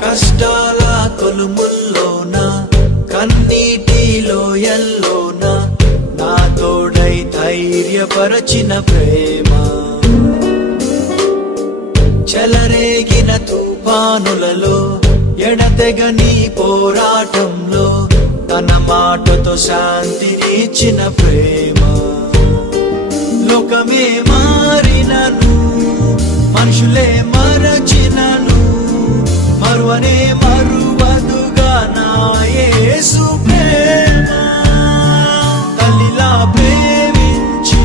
కష్టాల కొలుముల్లోన, కన్నీటిలో ఎల్లోన నా తోడై ధైర్యపరచిన ప్రేమ. చెలరేగిన తుఫానులలో, ఎడతెగని పోరాటంలో తన మాటతో శాంతినిచ్చిన ప్రేమ. లోకమే మారినను, మనుషులే మరచినను, మరువనే మరువదుగా నా యేసు ప్రేమ. తల్లిలా ప్రేమించి,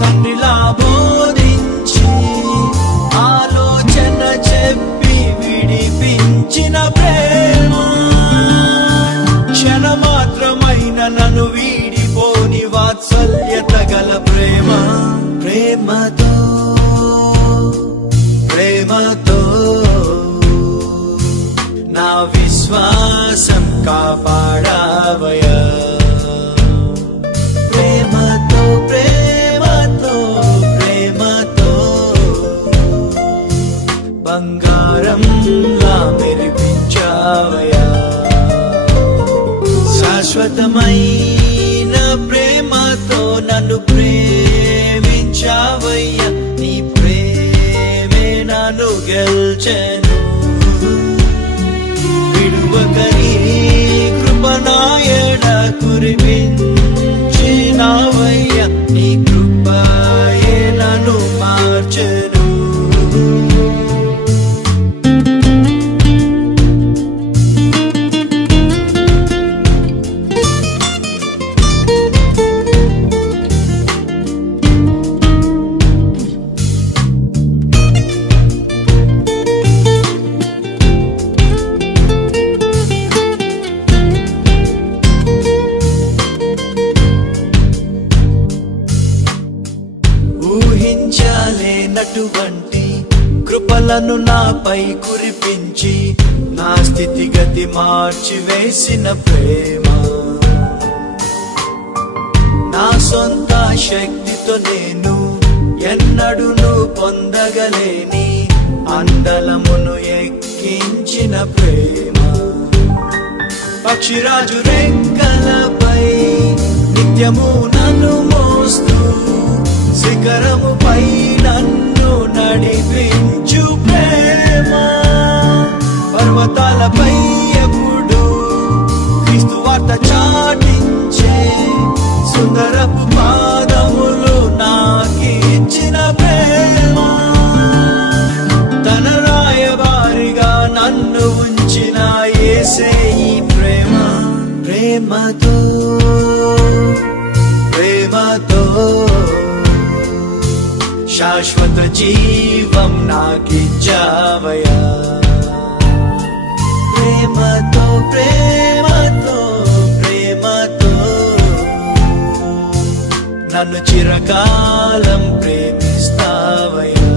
తండ్రిలా బోధించి, ఆలోచన చెప్పి విడిపించిన ప్రేమ. క్షణమాత్రమైన నన్ను వీడిపోని వాత్సల్యత గల ప్రేమ. ప్రేమతో ప్రేమతో నా విశ్వాసం కాపాడావయ్యా. ప్రేమతో ప్రేమతో ప్రేమతో శాశ్వతమైన ప్రేమతో నన్ను ప్రేమించావయ్యా, నీ ప్రేమే నన్ను గెల్చెను. విడువక నీ కృపనాయడ కురిపించినావయ్యా, నీ కృపయే నన్ను మార్చెను. ఊహించలేనటువంటి కృపలను నాపై కురిపించి నా స్థితిగతి మార్చి వేసిన ప్రేమ, నా సొంత శక్తితో నేను ఎన్నడూను పొందగలేని అందలమును ఎక్కించిన ప్రేమ. పక్షిరాజు రెక్కలపై నిత్యము నన్ను మోస్తూ శిఖరముపై నన్ను నడిపించు ప్రేమ. పర్వతాలపై ఎప్పుడు క్రీస్తు వార్త చాటించే సుందరపు పాదములు నాకిచ్చిన ప్రేమ. తన రాయబారిగా నన్ను ఉంచిన యేసే ఈ ప్రేమ. ప్రేమతో ప్రేమతో శాశ్వత జీవం నాకిచ్చావయ్యా. ప్రేమతో ప్రేమతో ప్రేమతో నన్ను చిరకాలం ప్రేమిస్తావయ్యా.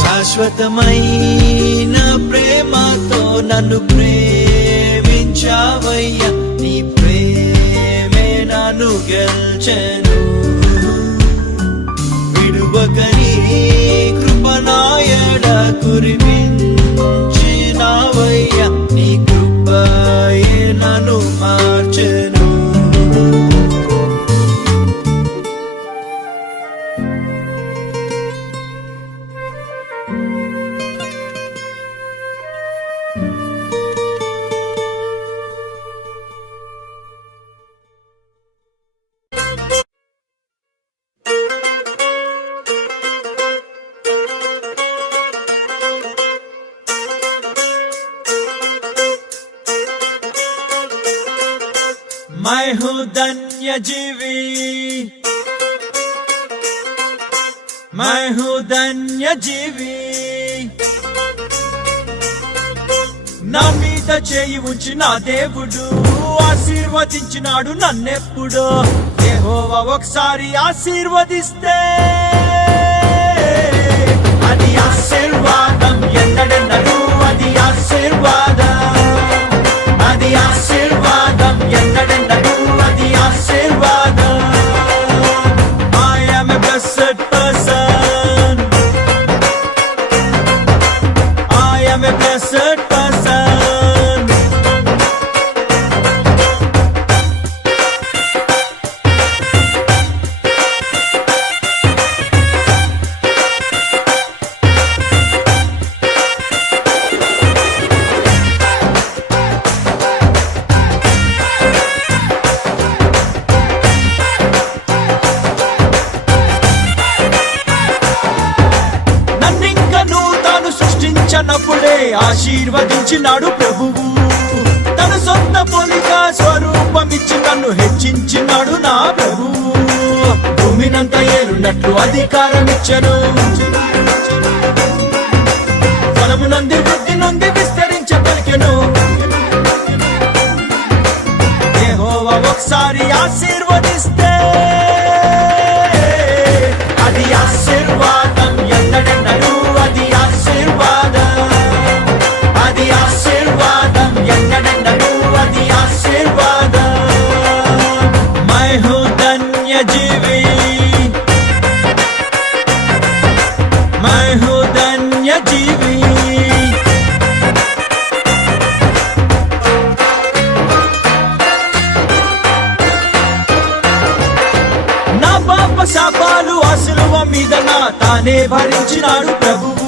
శాశ్వతమైన ప్రేమతో నన్ను ప్రేమించావయ్యా, నీ ప్రేమే నన్ను గెల్చెను. విడువక నీ కృపనాయడ కురిపించినావయ్యా, నీ కృపయే నన్ను మార్చెను. मैं हूँ धन्य जीवी, मैं हूँ धन्य जीवी. నా మీద చేయి ఉంచి నా దేవుడు ఆశీర్వదించినాడు నన్నెప్పుడు. యెహోవా ఒకసారి ఆశీర్వదిస్తే అది ఆశీర్వాదం, ఎన్నడెన్నడూ అది ఆశీర్వాదం, అది ఆశీర్వాదం, ఎన్నడెన్నడూ అది ఆశీర్వాదం. I am a blessed person, I am a blessed person. నప్పుడే ఆశీర్వదించినాడు ప్రభువు. తన సొంత పోలిక స్వరూపమిచ్చి నన్ను హెచ్చించినాడు నా ప్రభువు. భూమినంత ఏలున్నట్లు అధికారం ఇచ్చను, ఫలము నంది వృద్ధి నుండి విస్తరించే పలికెను. యెహోవా ఒకసారి ఆశీర్వదిస్తే అది ఆశీర్వాదం, ఎన్నడెన్నడూ అది ఆశీర్వాదం, అది ఆశీర్వాదం, ఎన్నడెన్నడూ అది ఆశీర్వాదం. मैं हूँ धन्य जीवी, मैं हूँ धन्य जीवी. తానే భరించినాడు ప్రభువు.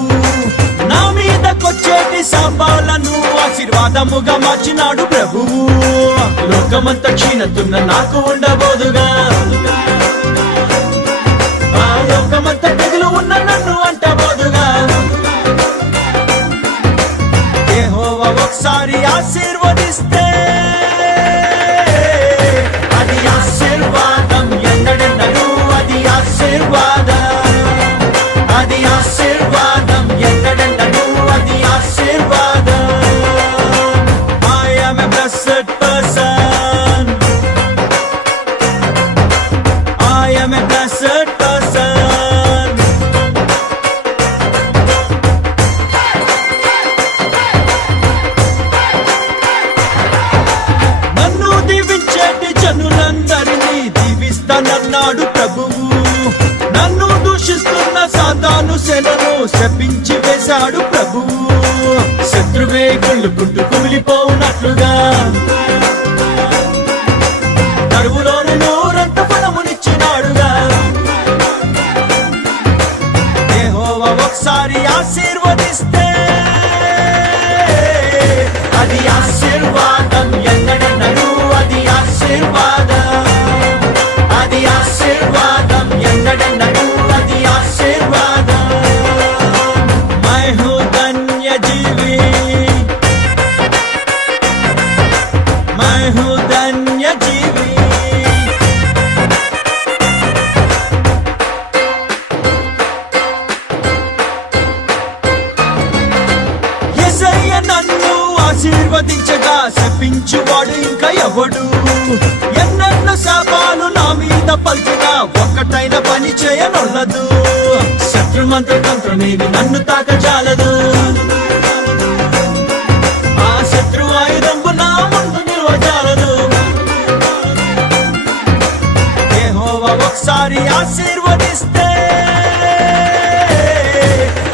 నా మీదకొచ్చేటి శాపాలను ఆశీర్వాదముగా మార్చినాడు ప్రభువు. లోకమంత క్షీణతున్న నాకు ఉండబోదుగా, ఆ లోకమంత తెగులు ఉన్న నన్ను అంటబోదుగా. యెహోవా ఒకసారి ఆశీర్వదిస్తే అది ఆశీర్వాదం, ఎన్నడెన్నడూ అది ఆశీర్వాదం, అది ఆశీర్వాదం, ఎన్నడెన్నడూ అది ఆశీర్వాదం. I am a blessed person, I am a blessed person. నన్ను దీవించేటి జనులందరినీ దీవిస్తానన్నాడు ప్రభువు. నన్ను దూషిస్తున్న సాతాను సేనను శపించి వేశాడు ప్రభువు. శత్రువే కుళ్ళుకుంటూ కుమిలిపోవునట్లుగా కరువులోను నూరంత ఫలమునిచ్చినాడుగా. యెహోవా ఒకసారి ఆశీర్వదిస్తే అది ఆశీర్వాదం, ఎన్నడెన్నడూ అది ఆశీర్వాదం, అది ఆశీర్వాదం, ఎన్నడెన్నడూ అది ఆశీర్వాదం. मैं हूँ धन्य जीवी, मैं हूँ धन्य जीवी. యేసయ్య నన్ను ఆశీర్వదించగా శపించువాడు ఇంకా ఎవడు? ఎన్నెన్నో శాపాలు నా మీద పలికినా ఒక్కటైన పని చేయనొల్లదు. శత్రుమంత్రతంత్రమేమి నన్ను తాకజాలదు. ఆ శత్రు ఆయుధంబు నా ముందు నిలవజాలదు. యెహోవా ఒకసారి ఆశీర్వదిస్తే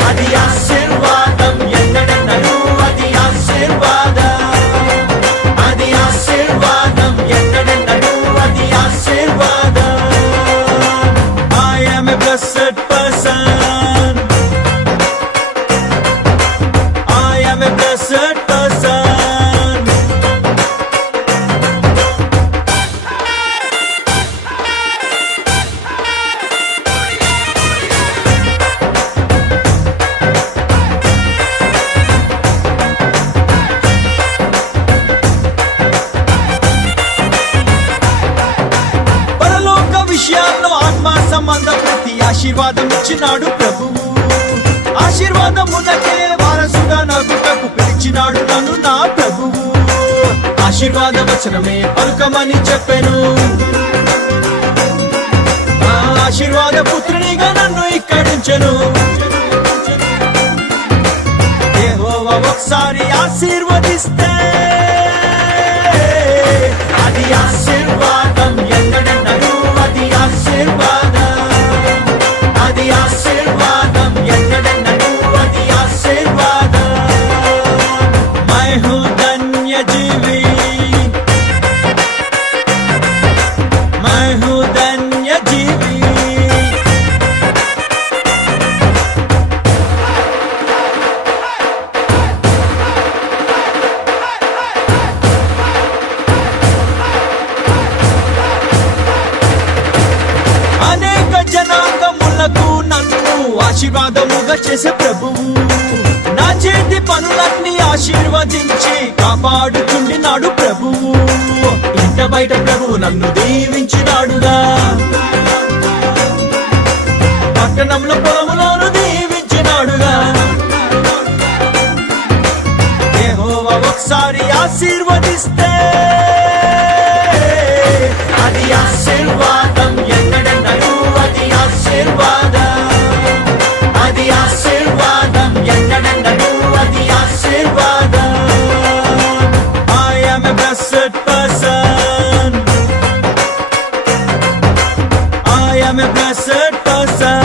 అది ఆశీర్వాదం, ఎన్నడెన్నడూ అది ఆశీర్వాదం, అది ఆశీర్వాదం, ఎన్నడెన్నడూ అది ఆశీర్వాదం. I am a blessed person, I am a blessed person. పరలోక విషయాల్లో ఆత్మ సంబంధ ప్రతి ఆశీర్వాదం ఇచ్చినాడు ప్రభువు. ఆశీర్వాదమునకే వారసుగా నాకుటకు పిలిచినాడు నన్ను నా ప్రభువు. ఆశీర్వాద వచనమే పలుకమని చెప్పెను. ఆ ఆశీర్వాద పుత్రునిగా నన్ను ఇక్కడించెను. యెహోవా ఒకసారి ఆశీర్వదిస్తే అది ఆశీర్వాదం, ఎన్నడెన్నడూ అది ఆశీర్వాదం, అది ఆశీర్వాదం, ఎన్నడెన్నడూ అది ఆశీర్వాదం. मैं हूँ धन्य जीवी, मैं हूँ धन्य जीवी. అనేక జనాంగములకు నన్ను ఆశీర్వాదముగా చేసే ప్రభువు. నా చేతి పనులన్నీ ఆశీర్వదించి కాపాడుచుండినాడు ప్రభువు. ఇంట బయట ప్రభువు నన్ను దీవించినాడుగా. పట్టణంలో పొలములోను దీవించినాడుగా. యెహోవా ఒకసారి ఆశీర్వదిస్తే అది ఆశీర్వాదం, ఎన్నడెన్నడూ అది ఆశీర్వాదం, అది ఆశీర్వాదం, ఎన్నడెన్నడూ అది ఆశీర్వాదం. I am a blessed person, I am a blessed person.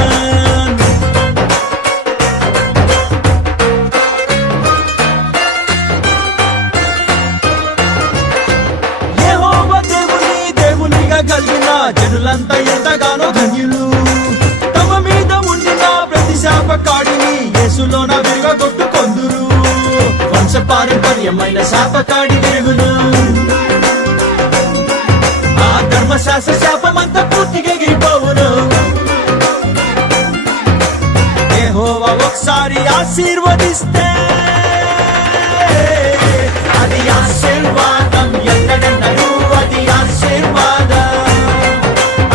యెహోవా దేవునిగా కలిగిన జనులంతా ఎంతగానో ధన్యులు. తమ మీద ఉండిన పారంపర్యమైన శాపకాడి తిరుగును. ఆ ధర్మశాస్త్ర శాపమంతా పూర్తిగా ఎగిరిపోవును. యెహోవా ఒకసారి ఆశీర్వదిస్తే అది ఆశీర్వాదం, ఎన్నడెన్నడూ అది ఆశీర్వాదం.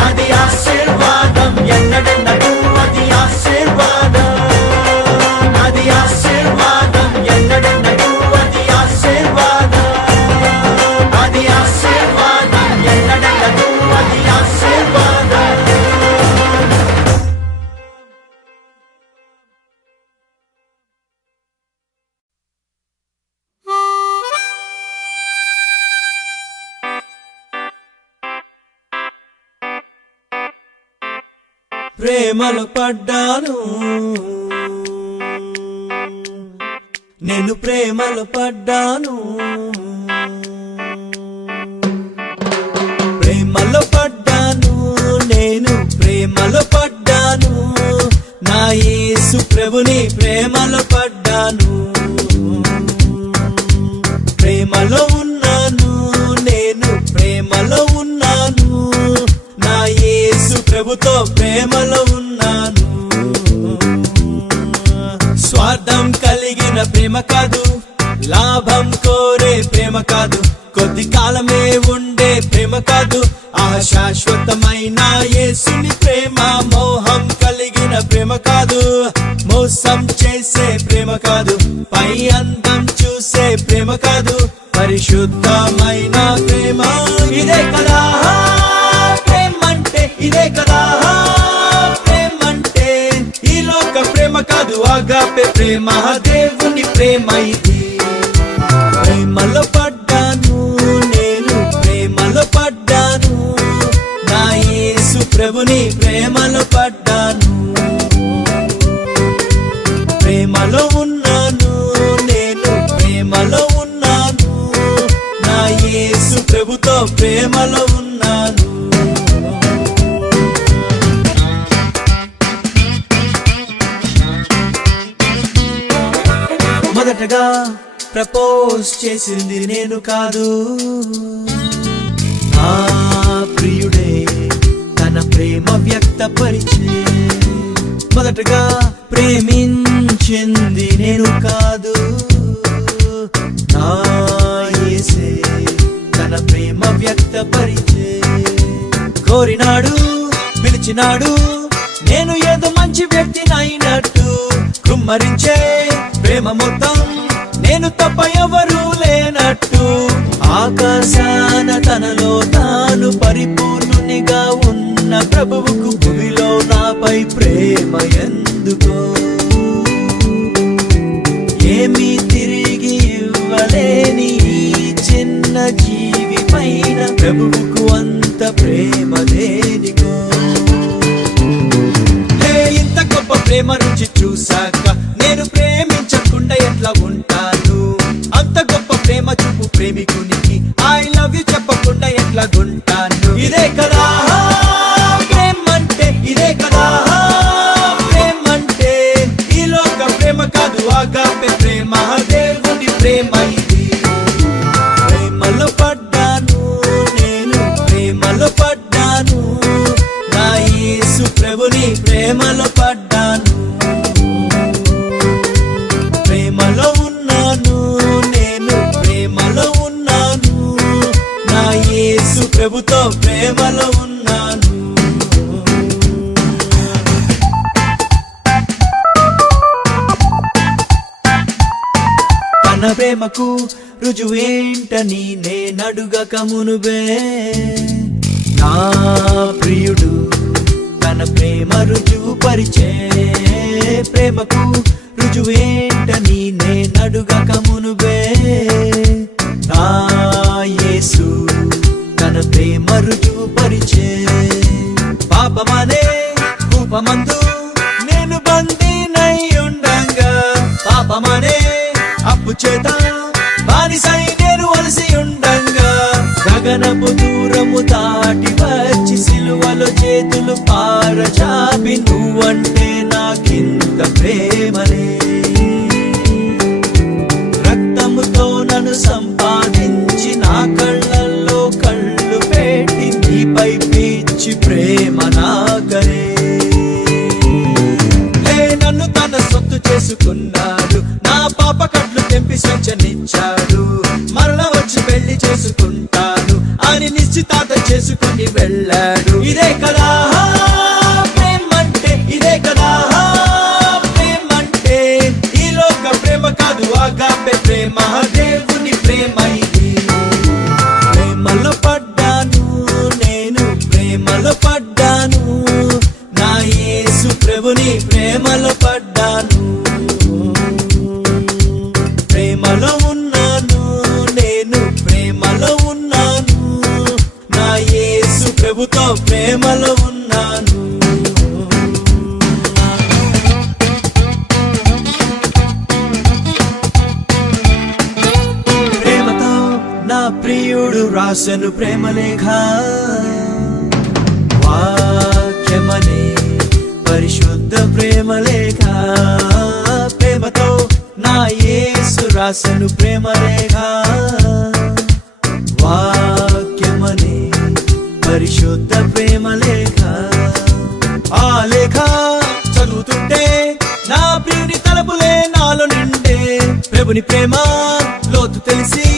అది ఆశీర్వాదం, ఎన్నడెన్నడూ అది ఆశీర్వాదం. అది ఆశీర్వాదం, ఎన్నడెన్నడూ అది ఆశీర్వాదం. అది ఆశీర్వాదం, ఎన్నడెన్నడూ అది ఆశీర్వాదం. ప్రేమలో పడ్డాను, నేను ప్రేమలో పడ్డాను. ప్రేమలో పడ్డాను, నేను ప్రేమలో పడ్డాను. నా యేసు ప్రభుని ప్రేమలో పడ్డాను. ప్రేమలో ఉన్నాను, నేను ప్రేమలో ఉన్నాను. నా యేసు ప్రభుతో ప్రేమలో ఉన్నాను. స్వార్థం కలిగిన ప్రేమ కాదు, లాభం కోరే ప్రేమ కాదు, కొద్ది కాలమే ఉండే ప్రేమ కాదు. ఆ శాశ్వతమైన యేసుని ప్రేమ మోహం కలిగిన ప్రేమ కాదు. మోసం చేసే ప్రేమ కాదు, పై అందం చూసే ప్రేమ కాదు. పరిశుద్ధమైన ప్రేమ ఇదే కదా ప్రేమంటే, ఇదే కదా ప్రేమంటే. ఈ లోక ప్రేమ కాదు, ఆగాపే ప్రేమ, దేవుని ప్రేమ ఇది. ప్రేమలో పడ్డాను, నేను ప్రేమలో పడ్డాను. నా యేసు ప్రభుని ప్రేమలో పడ్డాను. ప్రేమలో ఉన్నాను, నేను ప్రేమలో ఉన్నాను. నా యేసు ప్రభుతో ప్రేమలో ఉన్నాను. మొదటగా ప్రపోజ్ చేసింది నేను కాదు, ఆ ప్రియుడే తన ప్రేమ వ్యక్తపరిచే. మొదటగా ప్రేమించింది నేను కాదు, నా యేసే తన ప్రేమ వ్యక్తపరిచే. కోరినాడు, పిలిచినాడు, నేను ఏదో మంచి వ్యక్తినైనట్టు. కుమ్మరించే ప్రేమ మొత్తం నేను తప్ప ఎవరూ లేనట్టు. ఆకాశాన తనలో తాను పరిపూర్ణునిగా ఉన్న ప్రభువుకు భూమిలో నాపై ప్రేమ ఎందుకో. ఏమీ తిరిగి ఇవ్వలేని ఈ చిన్న జీవి పైన ప్రభువుకు అంత ప్రేమ దేనికో. ఇంత గొప్ప ప్రేమ రుచి చూశాక నేను ప్రేమించకుండా ఎట్లా ఉంటాను. అంత గొప్ప ప్రేమ చూపు ప్రేమికునికి ఐ లవ్ యు చెప్పకుండా ఎట్లా ఉంటాను. ఇదే కదా ప్రేమంటే, ఇదే కదా ప్రేమంటే. ఈ లోక ప్రేమ కాదు, ఆగాపే ప్రేమ, దేవుని ప్రేమ ఇది. ప్రేమలో పడ్డాను, నేను ప్రేమలో పడ్డాను. నా యేసు ప్రభుని ప్రేమలో పడ్డాను. ప్రేమలో ఉన్నాను, నేను ప్రేమలో ఉన్నాను. నా యేసు ప్రభుతో ప్రేమలో ఉన్నాను. తన ప్రేమకు రుజువేంటని నేనడుగక మునుబే, నా ప్రియుడు తన ప్రేమ రుజువు పరిచే. ప్రేమకు రుజువేంటని నేనడుగక మునుబే, నా యేసు తన ప్రేమ రుజువు పరిచే. పాపమనే కూపమందు నేను బందీనై ఉండంగా, పాపమనే అప్పు చేత బానిసై నేను అలసి ఉండంగా, గగనపు దూరము దాటి వచ్చి సిలువలో చేతులు పారచాపి నువ్వంటే నాకింత ప్రేమనే. రక్తము ఆశనిచ్చాడు. మరల వచ్చి పెళ్లి చేసుకుంటాను అని నిశ్చితార్థం చేసుకుని వెళ్ళాడు. ఇదే కదా ప్రేమంటే, ఇదే కదా ప్రేమంటే. ఈ లోక ప్రేమ కాదు, ఆగాపే ప్రేమ, దేవుని ప్రేమ ఇది. ప్రేమలో పడ్డాను నేను, ప్రేమలో పడ్డాను, నా యేసు ప్రభుని ప్రేమలో పడ్డాను. ప్రేమలో ఉన్నాను నేను, ప్రేమలో ఉన్నాను, నా యేసు ప్రభుతో ప్రేమలో ఉన్నాను. ప్రేమతో నా ప్రియుడు రాసెను ప్రేమలేఖ, వాక్యమనే పరిశుద్ధ ప్రేమలేఖ. ప్రేమతో నా యేసు రాసెను ప్రేమలేఖ, వాక్యమనే పరిశుద్ధ ప్రేమలేఖ. ఆ లేఖ చదువుతుంటే నా ప్రియుని తలపులే నాలో నిండే. ప్రభుని ప్రేమ లోతు తెలిసి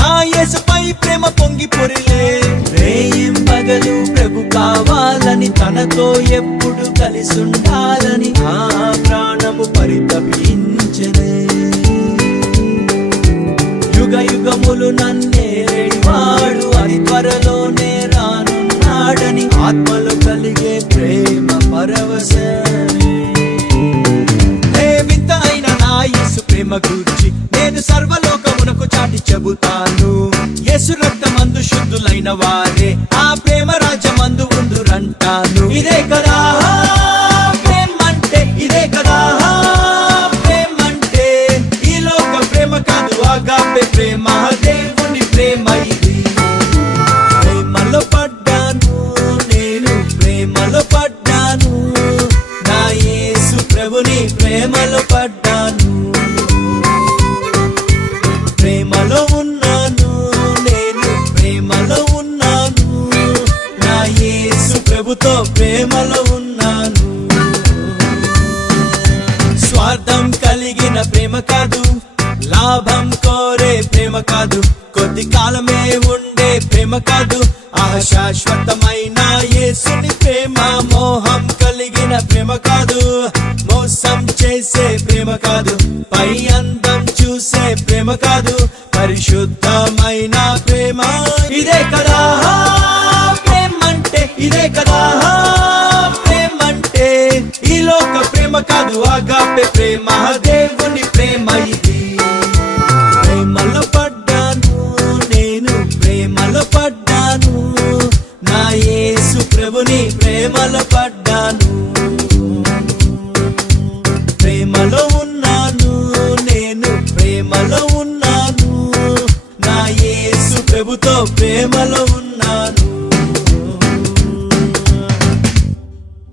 నా యేసుపై ప్రేమ పొంగి పొరిలే. రేయింబగలు ప్రభు కావాలని, తనతో ఎప్పుడు కలిసి ఉండాలని ఆ ప్రాణము పరితపించనే. యుగ యుగములు నన్నేవాడు, అది త్వరలోనే రానున్నాడని ఆత్మలో కలిగే ప్రేమ పరవశమే. వింత అయిన నా యేసు ప్రేమ గూర్చి నేను సర్వలోకమునకు చాటి చెబుతాను. యేసు రక్తమందు శుద్ధులైన వారే ఆ ప్రేమ రాజ్యమందు ఉందురంటాను. ఇదే కదా ప్రేమంటే, ఇదే కదా ప్రేమంటే. ఈ లోక ప్రేమ కాదు, ఆగాపే ప్రేమ, దేవుని ప్రేమ ఇది. ప్రేమలో పడ్డాను నేను, ప్రేమలో పడ్డాను, నా యేసు ప్రభుని ప్రేమలో పడ్డాను. ప్రేమలో ఉన్నాను నేను, ప్రేమలో ఉన్నాను, నా యేసు ప్రభుతో ప్రేమలో ఉన్నాను. స్వార్థం కలిగిన ప్రేమ కాదు, లాభం కోరే ప్రేమ కాదు, కొద్ది కాలమే ఉండే ప్రేమ కాదు, శాశ్వతమైన యేసుని ప్రేమ. మోహం కలిగిన ప్రేమ కాదు, మోసం చేసే ప్రేమ కాదు, పై అందం చూసే ప్రేమ కాదు, పరిశుద్ధమైన ప్రేమ. ఇదే కదా ప్రేమంటే, ఇదే కదా ప్రేమంటే. ఈ లోక ప్రేమ కాదు, ఆగాపే ప్రేమ, దేవుని ప్రేమ ఇది. ప్రేమలో పడ్డాను నేను, ప్రేమలో పడ్డాను, నా యేసు ప్రభుని ప్రేమలో పడ్డాను. ప్రేమలో ఉన్నాను నేను, ప్రేమలో ఉన్నాను, నా యేసు ప్రభుతో ప్రేమలో ఉన్నాను.